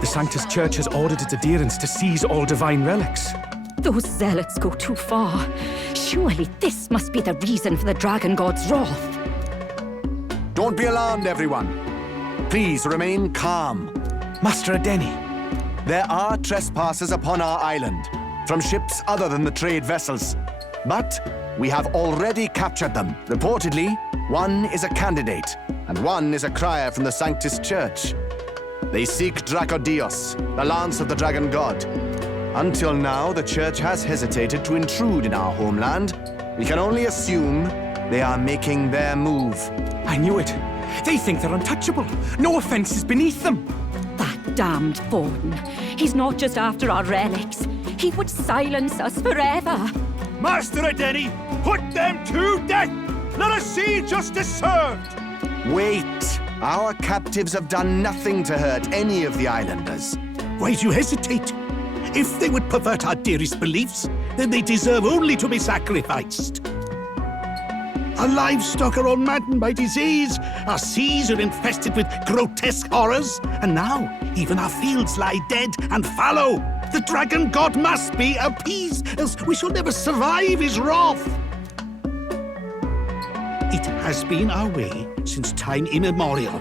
The Sanctus Church has ordered its adherents to seize all divine relics. Those zealots go too far. Surely this must be the reason for the Dragon God's wrath. Don't be alarmed, everyone. Please remain calm. Master Adeni. There are trespassers upon our island, from ships other than the trade vessels. But we have already captured them. Reportedly, one is a candidate, and one is a crier from the Sanctus Church. They seek Dracodios, the lance of the Dragon God. Until now, the Church has hesitated to intrude in our homeland. We can only assume they are making their move. I knew it. They think they're untouchable. No offense is beneath them. That damned Borden. He's not just after our relics. He would silence us forever. Master Adeni, put them to death! Let us see justice served! Wait! Our captives have done nothing to hurt any of the islanders. Why do you hesitate? If they would pervert our dearest beliefs, then they deserve only to be sacrificed. Our livestock are all maddened by disease, our seas are infested with grotesque horrors, and now even our fields lie dead and fallow. The Dragon God must be appeased, else we shall never survive his wrath. It has been our way since time immemorial.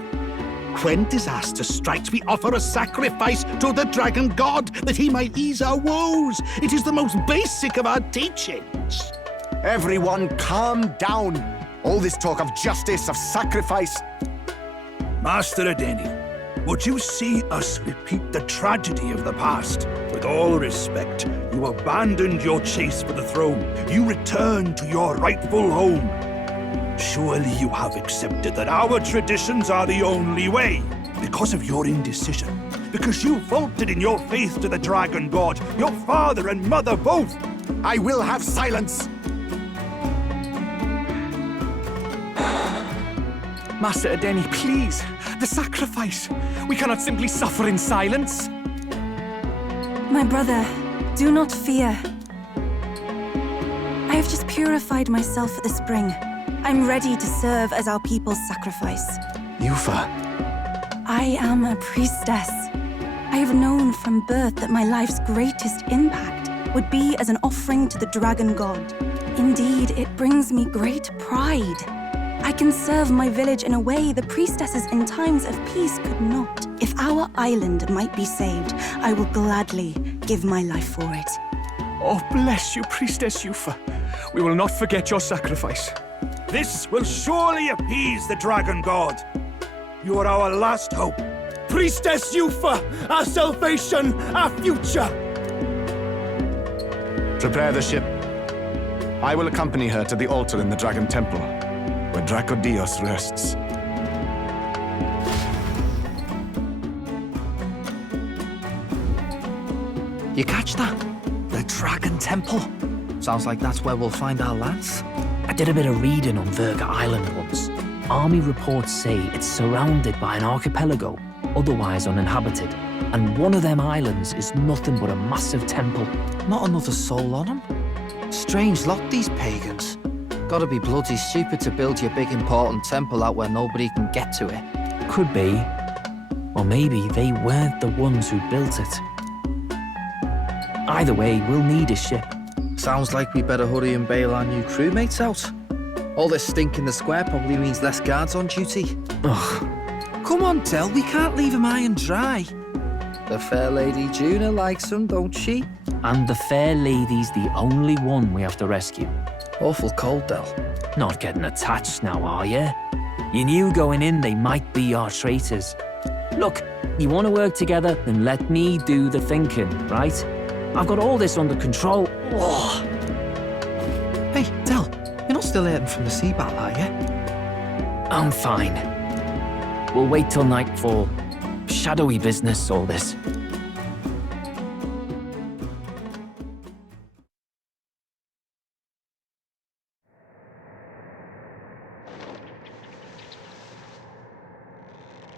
When disaster strikes, we offer a sacrifice to the Dragon God that he might ease our woes. It is the most basic of our teachings. Everyone calm down. All this talk of justice, of sacrifice. Master Adeni, would you see us repeat the tragedy of the past? With all respect, you abandoned your chase for the throne. You returned to your rightful home. Surely you have accepted that our traditions are the only way. Because of your indecision, because you faltered in your faith to the Dragon God, your father and mother both. I will have silence! Master Adeni, please. The sacrifice. We cannot simply suffer in silence. My brother, do not fear. I have just purified myself for the spring. I'm ready to serve as our people's sacrifice. Yufa. I am a priestess. I have known from birth that my life's greatest impact would be as an offering to the Dragon God. Indeed, it brings me great pride. I can serve my village in a way the priestesses in times of peace could not. If our island might be saved, I will gladly give my life for it. Oh, bless you, Priestess Yufa. We will not forget your sacrifice. This will surely appease the Dragon God. You are our last hope. Priestess Yufa, our salvation, our future. Prepare the ship. I will accompany her to the altar in the Dragon Temple, where Dracodios rests. You catch that? The Dragon Temple. Sounds like that's where we'll find our lance. I did a bit of reading on Virga Island once. Army reports say it's surrounded by an archipelago, otherwise uninhabited. And one of them islands is nothing but a massive temple. Not another soul on them. Strange lot, these pagans. Gotta be bloody stupid to build your big important temple out where nobody can get to it. Could be. Or maybe they weren't the ones who built it. Either way, we'll need a ship. Sounds like we better hurry and bail our new crewmates out. All this stink in the square probably means less guards on duty. Ugh. Come on, Del, we can't leave them high and dry. The fair lady Juna likes them, don't she? And the fair lady's the only one we have to rescue. Awful cold, Del. Not getting attached now, are you? You knew going in they might be our traitors. Look, you want to work together, then let me do the thinking, right? I've got all this under control. Oh. Hey, Del, you're not still hurting from the sea battle, are you? I'm fine. We'll wait till nightfall. Shadowy business, all this.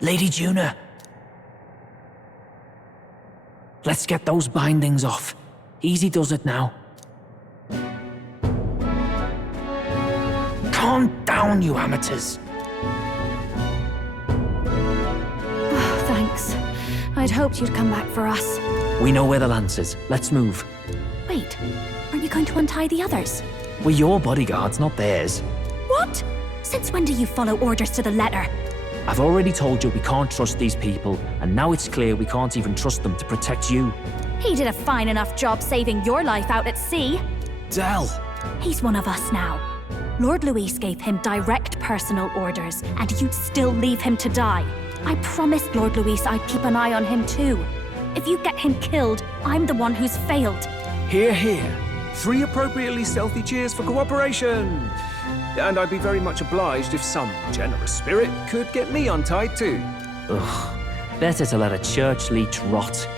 Lady Juna. Let's get those bindings off. Easy does it now. Calm down, you amateurs. Oh, thanks. I'd hoped you'd come back for us. We know where the lance is. Let's move. Wait, aren't you going to untie the others? We're your bodyguards, not theirs. What? Since when do you follow orders to the letter? I've already told you we can't trust these people, and now it's clear we can't even trust them to protect you. He did a fine enough job saving your life out at sea. Del! He's one of us now. Lord Luis gave him direct personal orders, and you'd still leave him to die. I promised Lord Luis I'd keep an eye on him too. If you get him killed, I'm the one who's failed. Hear, hear. 3 appropriately stealthy cheers for cooperation. And I'd be very much obliged if some generous spirit could get me untied too. Ugh, better to let a church leech rot.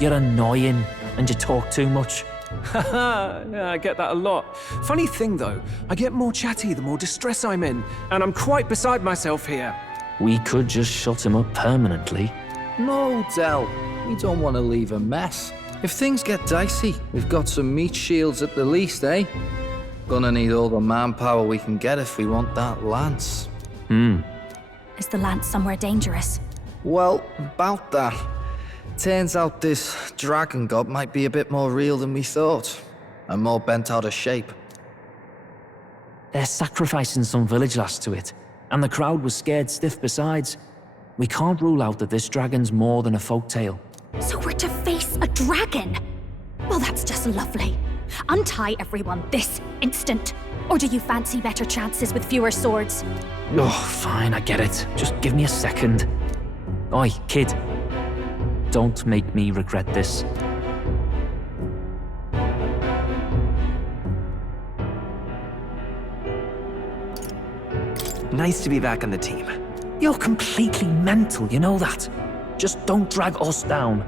You're annoying, and you talk too much. Haha, yeah, I get that a lot. Funny thing though, I get more chatty the more distress I'm in, and I'm quite beside myself here. We could just shut him up permanently. No, Del. We don't want to leave a mess. If things get dicey, we've got some meat shields at the least, eh? Gonna need all the manpower we can get if we want that lance. Is the lance somewhere dangerous? Well, about that. Turns out this dragon god might be a bit more real than we thought. And more bent out of shape. They're sacrificing some village lass to it, and the crowd was scared stiff besides. We can't rule out that this dragon's more than a folktale. So we're to face a dragon? Well, that's just lovely. Untie everyone this instant. Or do you fancy better chances with fewer swords? Oh, fine, I get it. Just give me a second. Oi, kid. Don't make me regret this. Nice to be back on the team. You're completely mental, you know that? Just don't drag us down.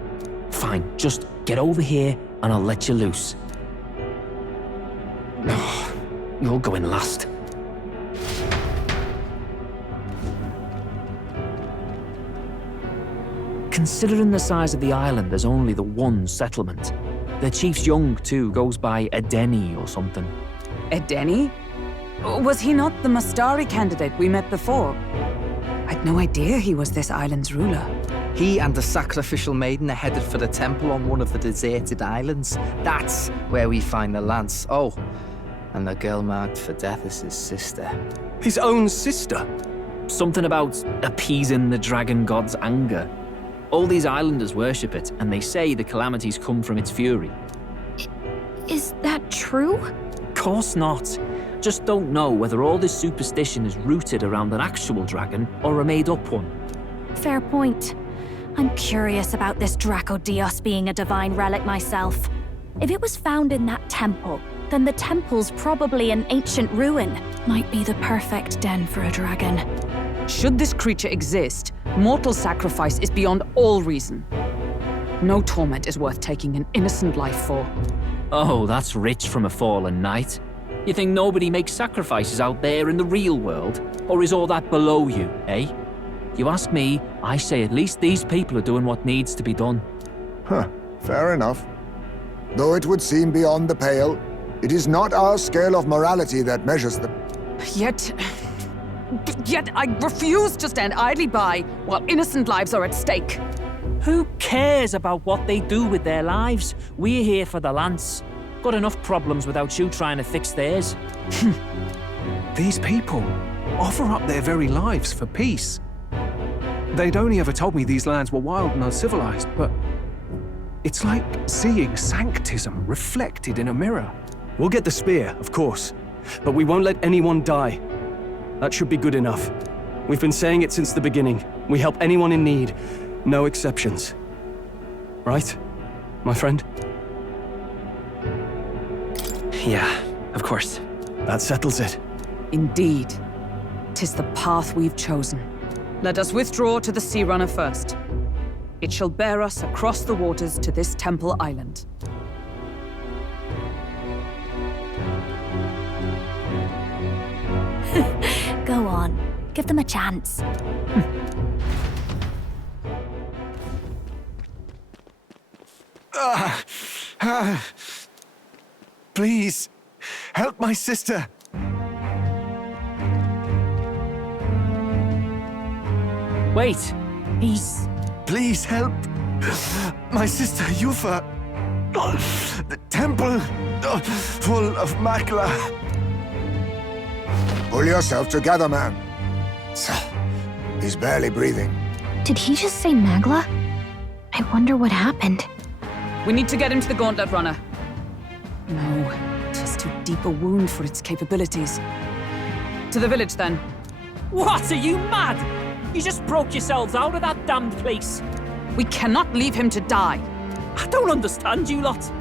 Fine, just get over here and I'll let you loose. Oh, you're going last. Considering the size of the island, there's only the one settlement. The chief's young, too, goes by Edeni or something. Edeni? Was he not the Mastari candidate we met before? I'd no idea he was this island's ruler. He and the sacrificial maiden are headed for the temple on one of the deserted islands. That's where we find the lance. Oh, and the girl marked for death is his sister. His own sister? Something about appeasing the dragon god's anger. All these islanders worship it, and they say the calamities come from its fury. Is that true? Course not. Just don't know whether all this superstition is rooted around an actual dragon or a made-up one. Fair point. I'm curious about this Draco Dios being a divine relic myself. If it was found in that temple, then the temple's probably an ancient ruin. Might be the perfect den for a dragon. Should this creature exist, mortal sacrifice is beyond all reason. No torment is worth taking an innocent life for. Oh, that's rich from a fallen knight. You think nobody makes sacrifices out there in the real world? Or is all that below you, eh? You ask me, I say at least these people are doing what needs to be done. Huh, fair enough. Though it would seem beyond the pale, it is not our scale of morality that measures the... Yet I refuse to stand idly by while innocent lives are at stake. Who cares about what they do with their lives? We're here for the lance. Got enough problems without you trying to fix theirs. These people offer up their very lives for peace. They'd only ever told me these lands were wild and uncivilized, but it's like seeing sanctism reflected in a mirror. We'll get the spear, of course, but we won't let anyone die. That should be good enough. We've been saying it since the beginning. We help anyone in need, No exceptions. Right, my friend? Yeah, of course. That settles it. Indeed. 'Tis the path we've chosen. Let us withdraw to the Sea Runner first. It shall bear us across the waters to this temple island. Go on. Give them a chance. Please, help my sister. Wait, he's... Please help my sister Yufa. The temple full of Magla. Pull yourself together, man. He's barely breathing. Did he just say Magla? I wonder what happened. We need to get him to the Gauntlet Runner. No, it is too deep a wound for its capabilities. To the village, then. What, are you mad? You just broke yourselves out of that damned place. We cannot leave him to die. I don't understand you lot.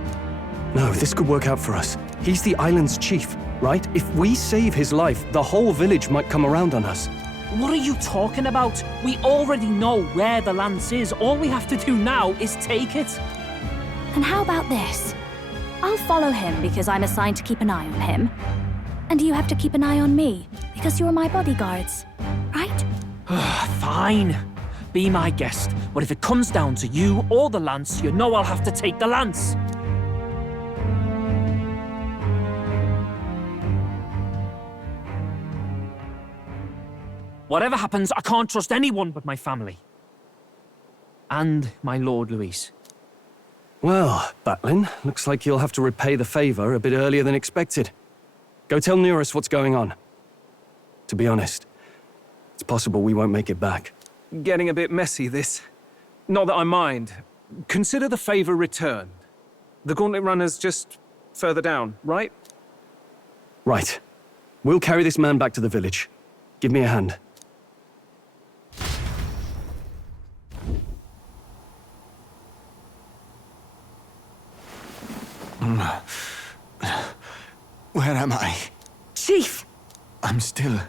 No, this could work out for us. He's the island's chief, right? If we save his life, the whole village might come around on us. What are you talking about? We already know where the lance is. All we have to do now is take it. And how about this? I'll follow him because I'm assigned to keep an eye on him. And you have to keep an eye on me because you're my bodyguards, right? Fine. Be my guest. But if it comes down to you or the lance, you know I'll have to take the lance. Whatever happens, I can't trust anyone but my family. And my Lord Luis. Well, Batlin, looks like you'll have to repay the favor a bit earlier than expected. Go tell Neurus what's going on. To be honest, it's possible we won't make it back. Getting a bit messy, this. Not that I mind. Consider the favor returned. The Gauntlet Runner's just further down, right? Right. We'll carry this man back to the village. Give me a hand. Where am I? Chief! I'm still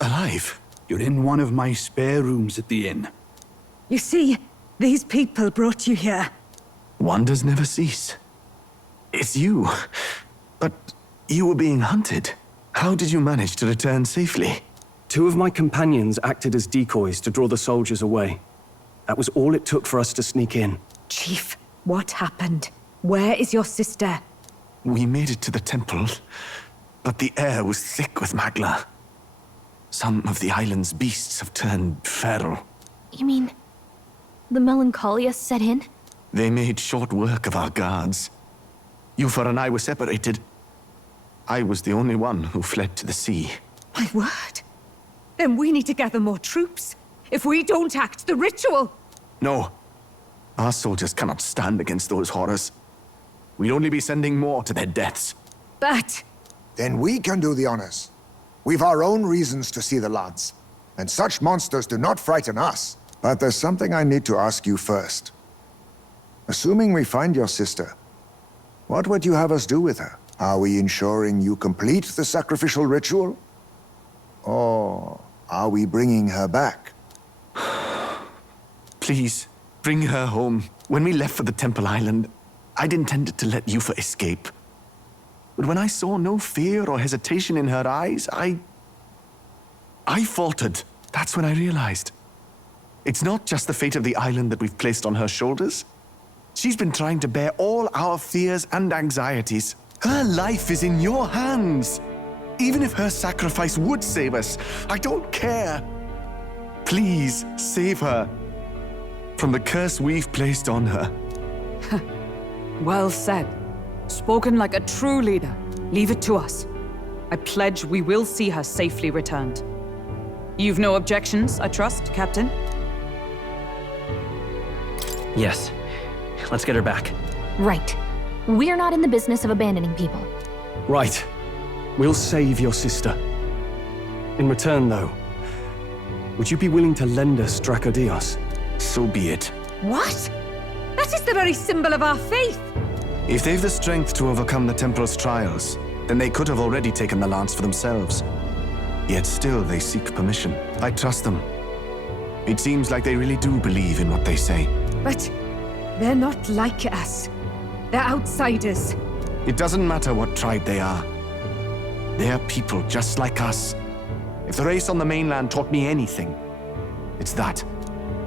alive. You're in one of my spare rooms at the inn. You see, these people brought you here. Wonders never cease. It's you. But you were being hunted. How did you manage to return safely? 2 of my companions acted as decoys to draw the soldiers away. That was all it took for us to sneak in. Chief, what happened? Where is your sister? We made it to the temple, but the air was thick with Magla. Some of the island's beasts have turned feral. You mean the melancholia set in? They made short work of our guards. Yufa and I were separated. I was the only one who fled to the sea. My word. Then we need to gather more troops. If we don't act, the ritual... No. Our soldiers cannot stand against those horrors. We'd only be sending more to their deaths. But... Then we can do the honors. We've our own reasons to see the lads, and such monsters do not frighten us. But there's something I need to ask you first. Assuming we find your sister, what would you have us do with her? Are we ensuring you complete the sacrificial ritual? Or are we bringing her back? Please, bring her home. When we left for the Temple Island, I'd intended to let Yufa escape. But when I saw no fear or hesitation in her eyes, I faltered. That's when I realized. It's not just the fate of the island that we've placed on her shoulders. She's been trying to bear all our fears and anxieties. Her life is in your hands. Even if her sacrifice would save us, I don't care. Please, save her from the curse we've placed on her. Well said. Spoken like a true leader. Leave it to us. I pledge we will see her safely returned. You've no objections, I trust, Captain? Yes. Let's get her back. Right. We're not in the business of abandoning people. Right. We'll save your sister. In return, though, would you be willing to lend us Dracodios? So be it. What? That is the very symbol of our faith. If they've the strength to overcome the Templars' trials, then they could have already taken the lance for themselves. Yet still they seek permission. I trust them. It seems like they really do believe in what they say. But they're not like us. They're outsiders. It doesn't matter what tribe they are. They're people just like us. If the race on the mainland taught me anything, it's that.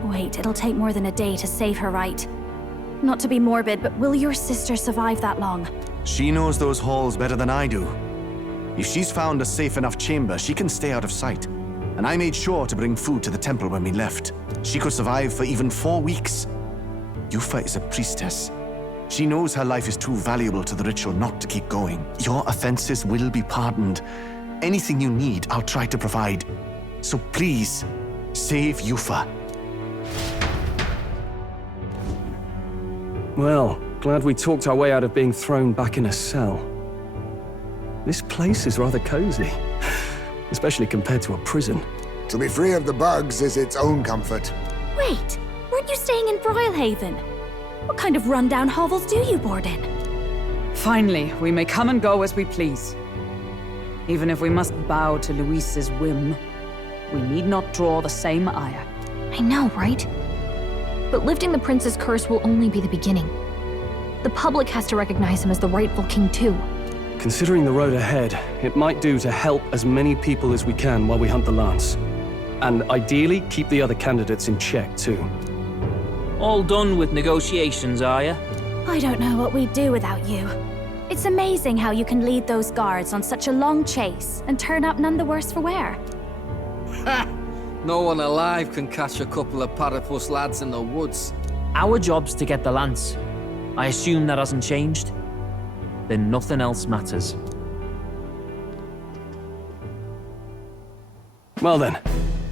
Wait, it'll take more than a day to save her, right? Not to be morbid, but will your sister survive that long? She knows those halls better than I do. If she's found a safe enough chamber, she can stay out of sight. And I made sure to bring food to the temple when we left. She could survive for even 4 weeks. Yufa is a priestess. She knows her life is too valuable to the ritual not to keep going. Your offenses will be pardoned. Anything you need, I'll try to provide. So please, save Yufa. Well, glad we talked our way out of being thrown back in a cell. This place is rather cozy, especially compared to a prison. To be free of the bugs is its own comfort. Wait, weren't you staying in Broilhaven? What kind of rundown hovels do you board in? Finally, we may come and go as we please. Even if we must bow to Luis's whim, we need not draw the same ire. I know, right? But lifting the prince's curse will only be the beginning. The public has to recognize him as the rightful king too. Considering the road ahead, it might do to help as many people as we can while we hunt the lance. And ideally, keep the other candidates in check too. All done with negotiations, are ya? I don't know what we'd do without you. It's amazing how you can lead those guards on such a long chase and turn up none the worse for wear. No one alive can catch a couple of platypus lads in the woods. Our job's to get the lance. I assume that hasn't changed? Then nothing else matters. Well then,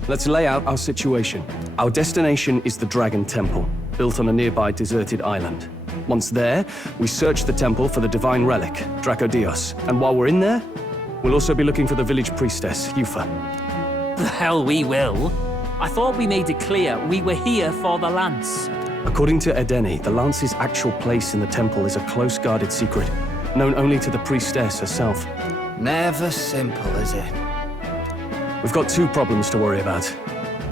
let's lay out our situation. Our destination is the Dragon Temple, built on a nearby deserted island. Once there, we search the temple for the divine relic, Dracodios. And while we're in there, we'll also be looking for the village priestess, Yufa. The hell we will. I thought we made it clear we were here for the lance. According to Edeni, the lance's actual place in the temple is a close-guarded secret, known only to the priestess herself. Never simple, is it? We've got 2 problems to worry about.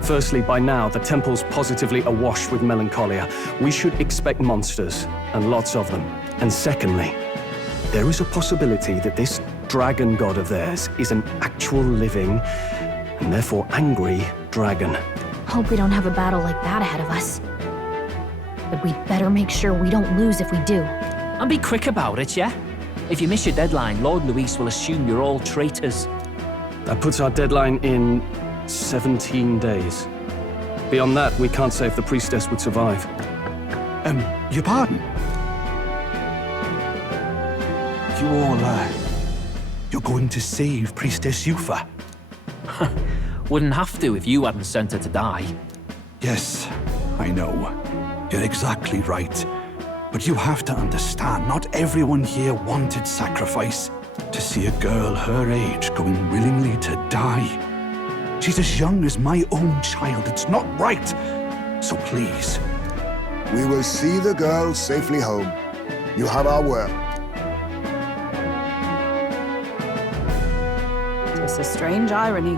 Firstly, by now, the temple's positively awash with melancholia. We should expect monsters, and lots of them. And secondly, there is a possibility that this dragon god of theirs is an actual living, and therefore angry, dragon. Hope we don't have a battle like that ahead of us. But we'd better make sure we don't lose if we do. And be quick about it, yeah? If you miss your deadline, Lord Luis will assume you're all traitors. That puts our deadline in 17 days. Beyond that, we can't say if the priestess would survive. Your pardon? You all, you're going to save Priestess Yufa? Wouldn't have to if you hadn't sent her to die. Yes, I know. You're exactly right. But you have to understand, not everyone here wanted sacrifice. To see a girl her age going willingly to die. She's as young as my own child. It's not right. So please. We will see the girl safely home. You have our word. It's a strange irony.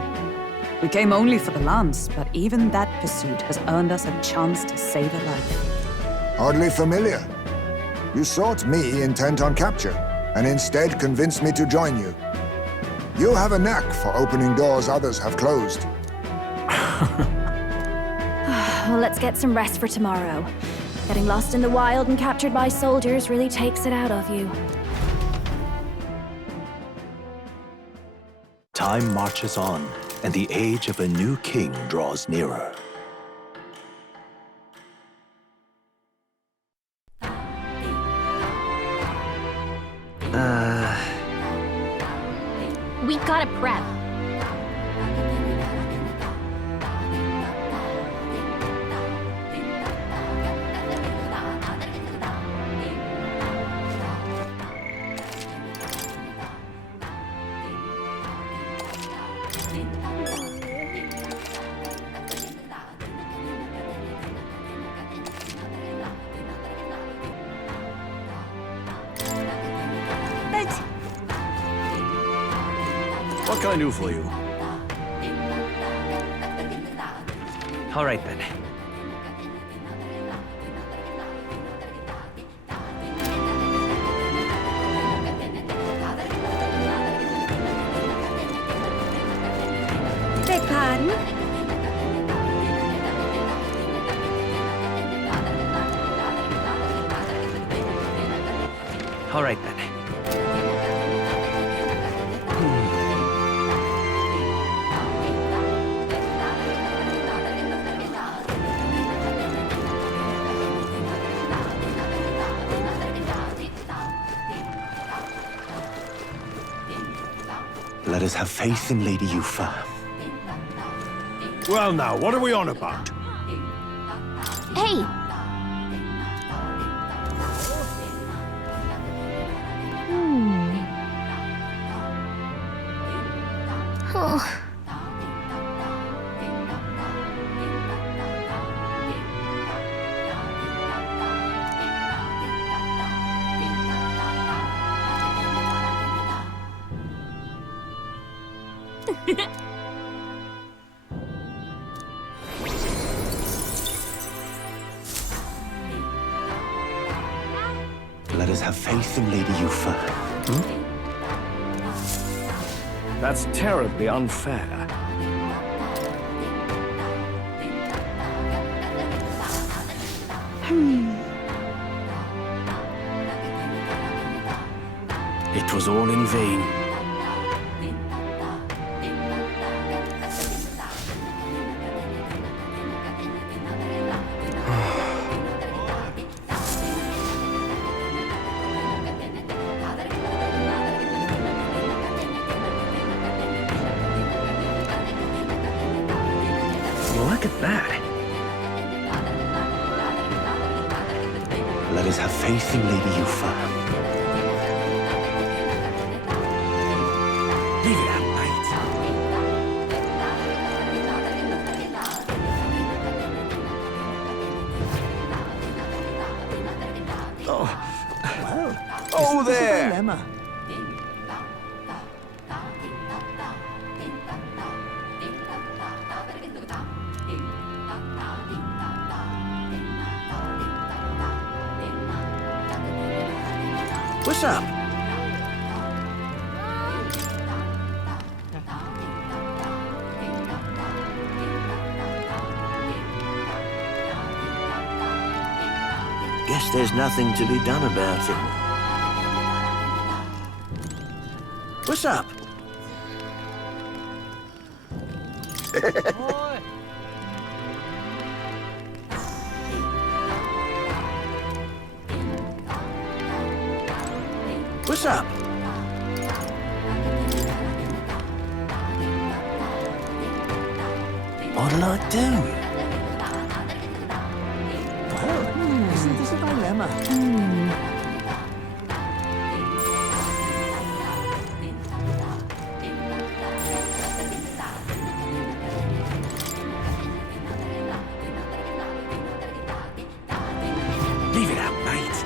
We came only for the lance, but even that pursuit has earned us a chance to save a life. Oddly familiar. You sought me intent on capture, and instead convinced me to join you. You have a knack for opening doors others have closed. Well, let's get some rest for tomorrow. Getting lost in the wild and captured by soldiers really takes it out of you. Time marches on, and the age of a new king draws nearer. We gotta prep. What can I do for you? All right then. Beg pardon? All right then. Let us have faith in Lady Yufa. Well now, what are we on about? Hey! Oh. Let us have faith in Lady Yufa. That's terribly unfair. It was all in vain. Look at that. Let us have faith in Lady Yufa. Leave it out, mate. Oh, there! What's up? Guess there's nothing to be done about it. What's up? What's up? What'll I do? Well, isn't this a dilemma? Leave it out, mate.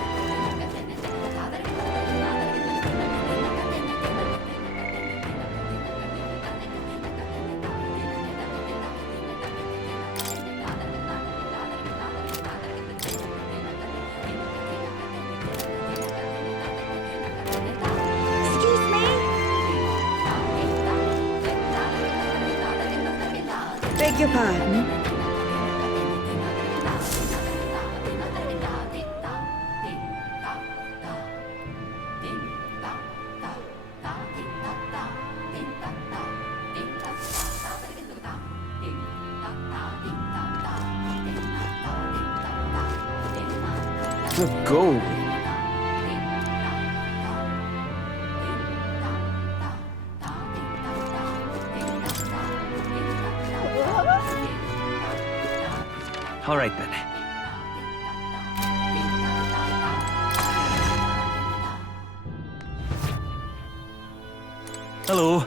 Excuse me? Beg your pardon? The gold. All right then. Hello.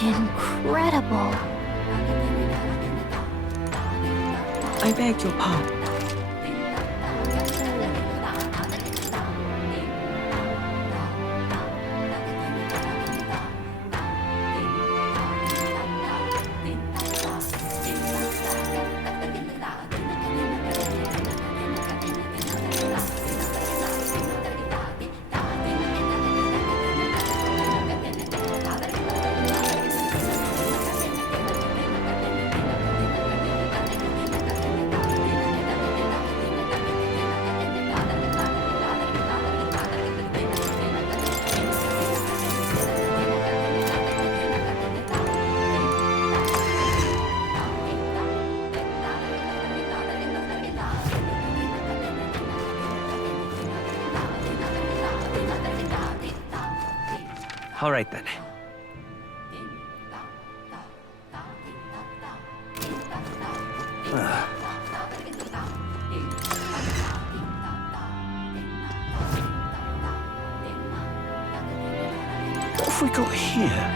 Incredible. I beg your pardon. All right then. What have we got here?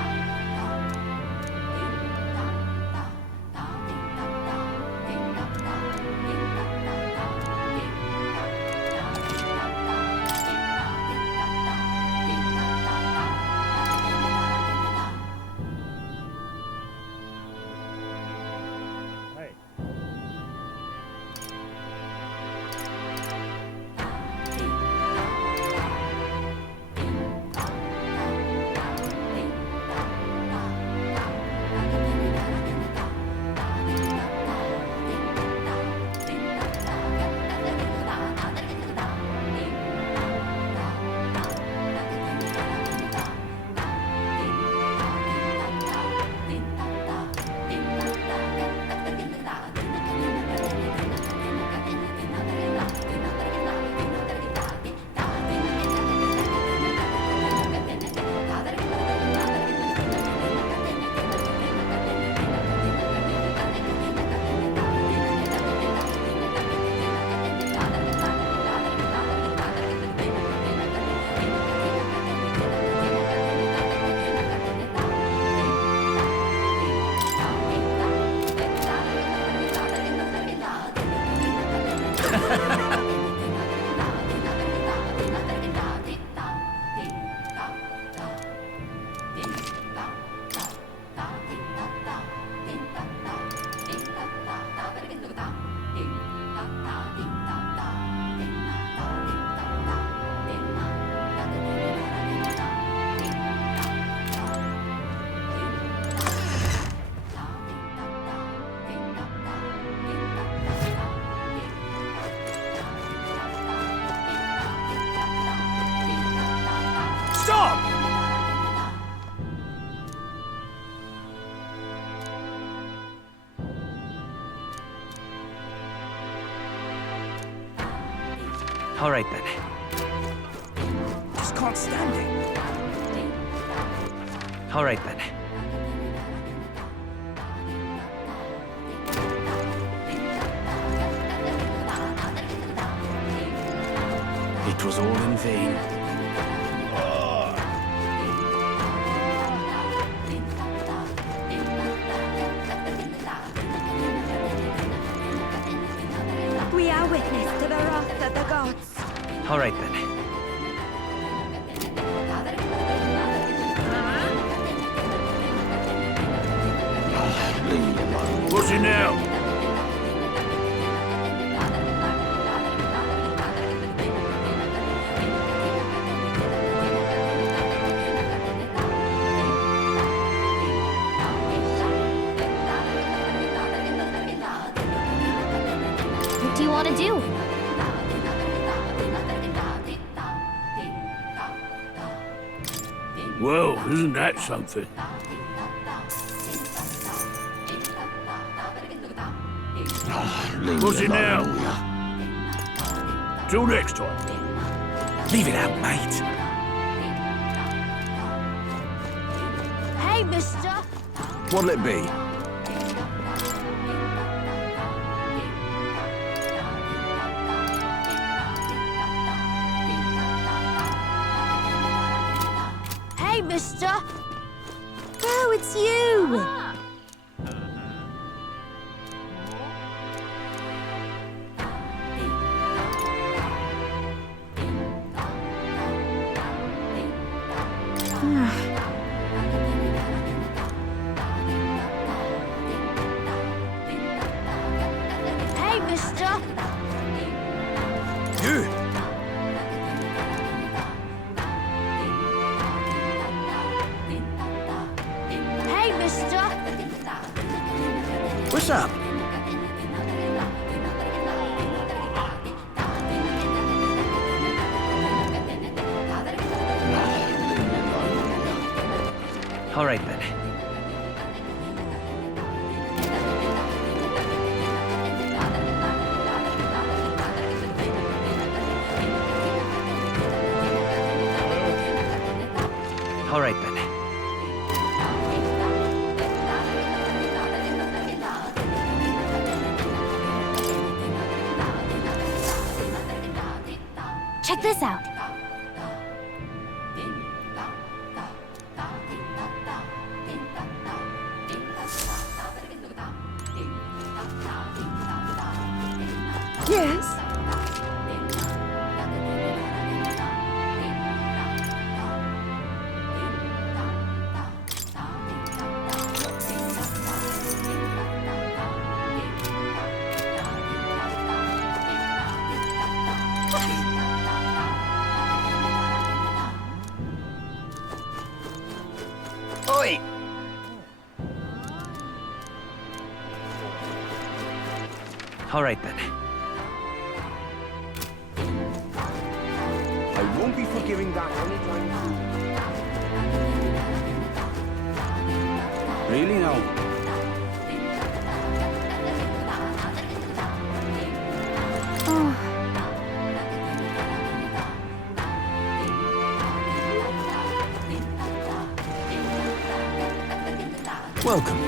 All right then. Just can't stand it. All right then. It was all in vain. We are witness to the wrath of the gods. All right then. What's it now? What do you want to do? Whoa, isn't that something? What's it now? Till next time. Leave it out, mate. Hey, mister! What'll it be? Hey, mister! Oh, it's you! Hey, mister! You! Hey, mister! What's up? All right then. All right then. Check this out. Yes? Oi! All right then. I won't be forgiving that anytime soon. Really now? Welcome.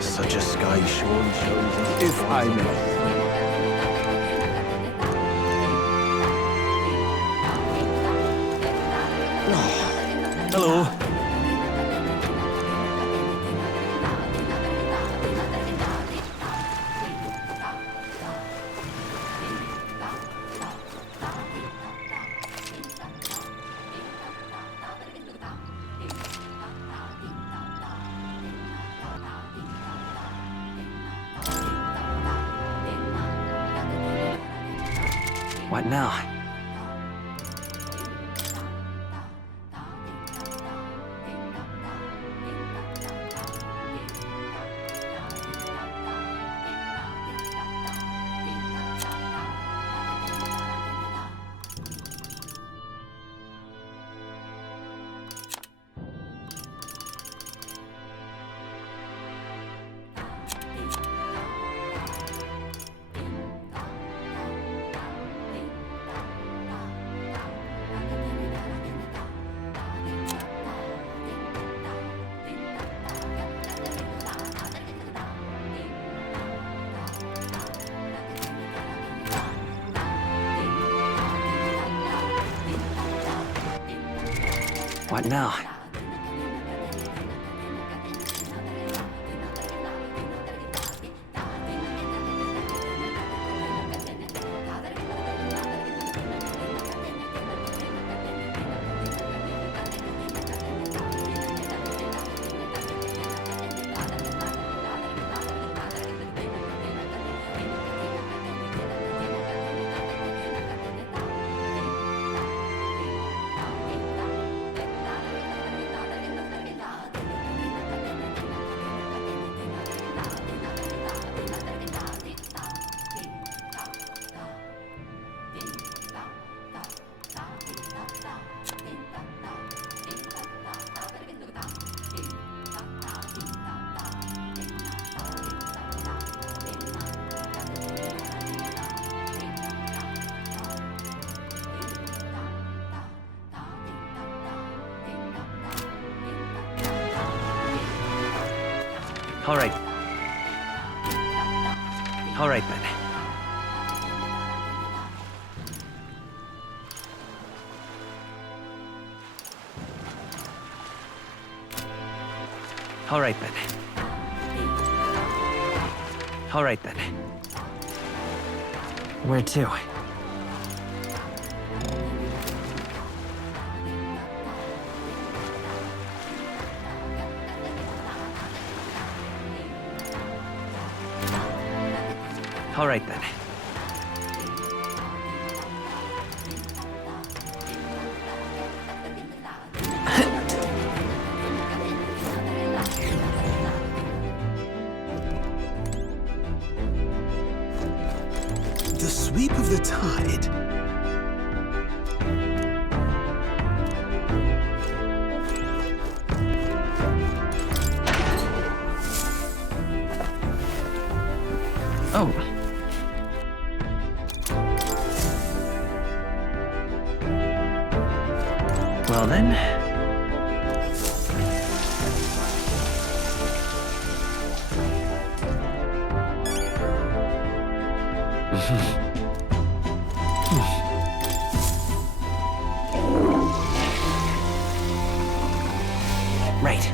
Such a sky surely shows, if I may. Hello. What now? What now? All right. All right then. All right then. All right then. Where to? All right then. The sweep of the tide. Oh. Well then. Right.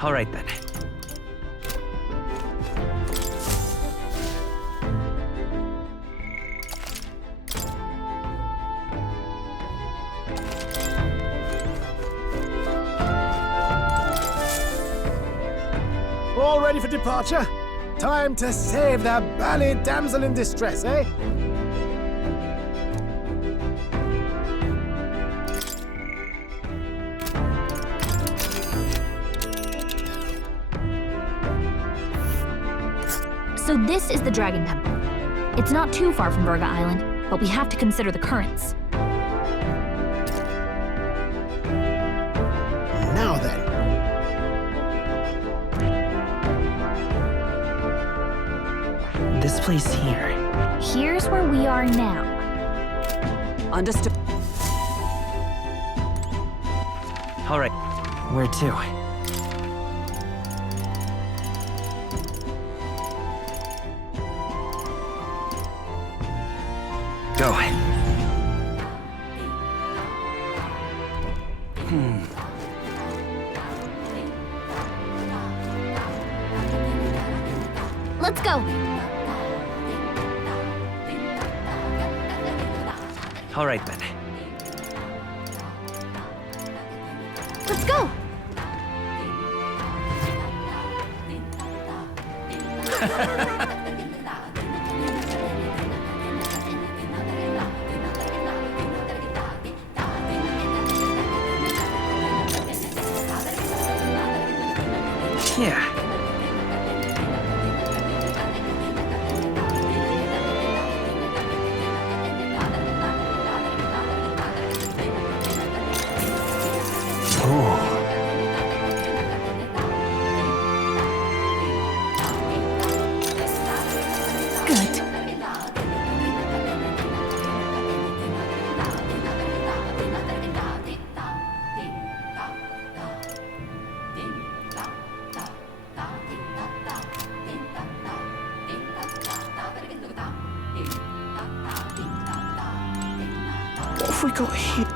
All right then. All ready for departure? Time to save the bally damsel in distress, eh? So this is the Dragon Temple. It's not too far from Virga Island, but we have to consider the currents. Now then. This place here. Here's where we are now. Understood. All right. Where to? Go. Let's go. All right then. Let's go. Yeah. Good. What have we got here?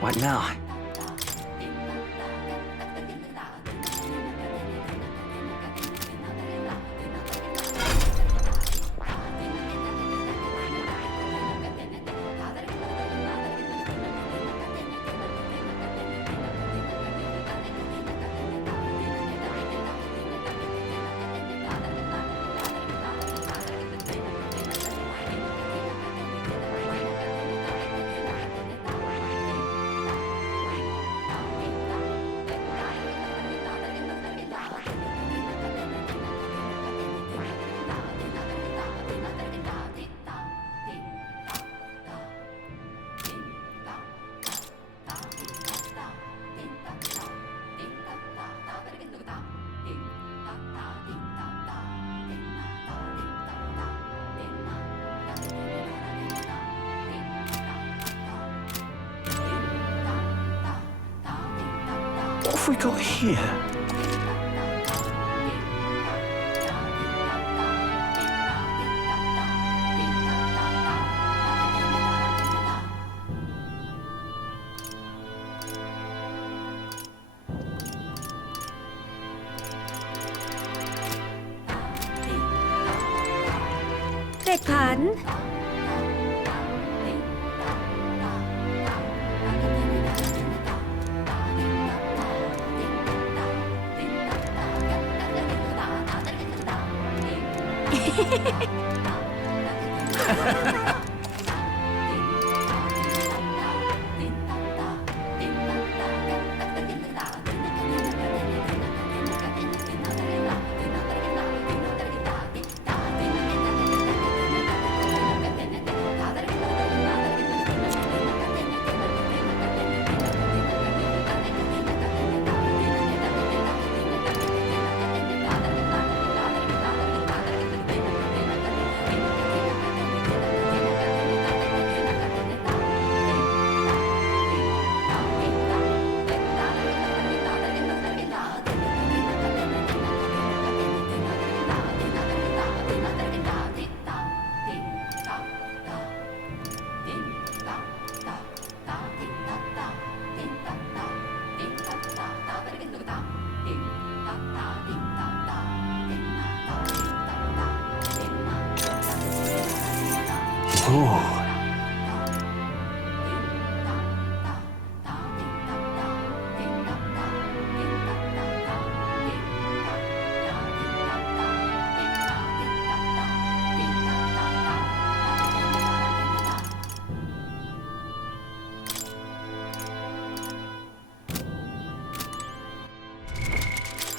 What now? have we got here? Beg pardon?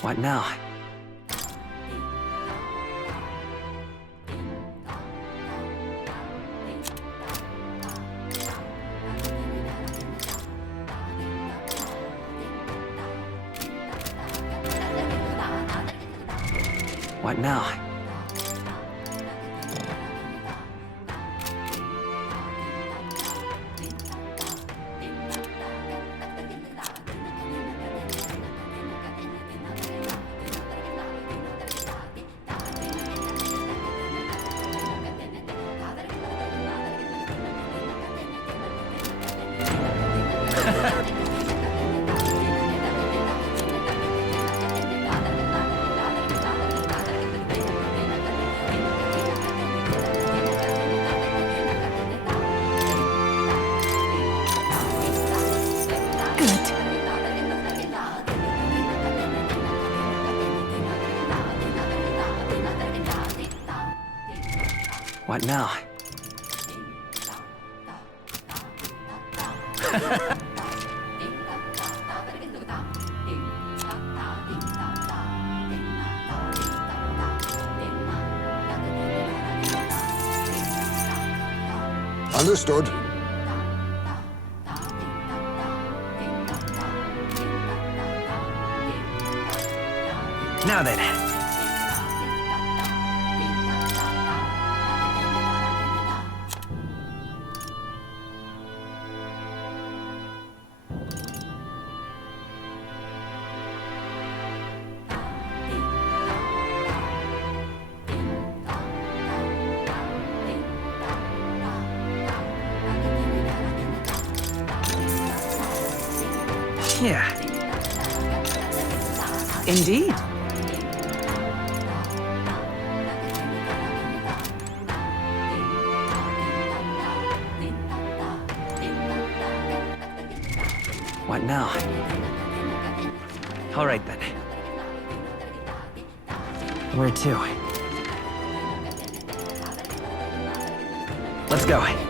What now? What now? What now? Understood. Now then. Yeah. Indeed. What now? All right then. Where to? Let's go.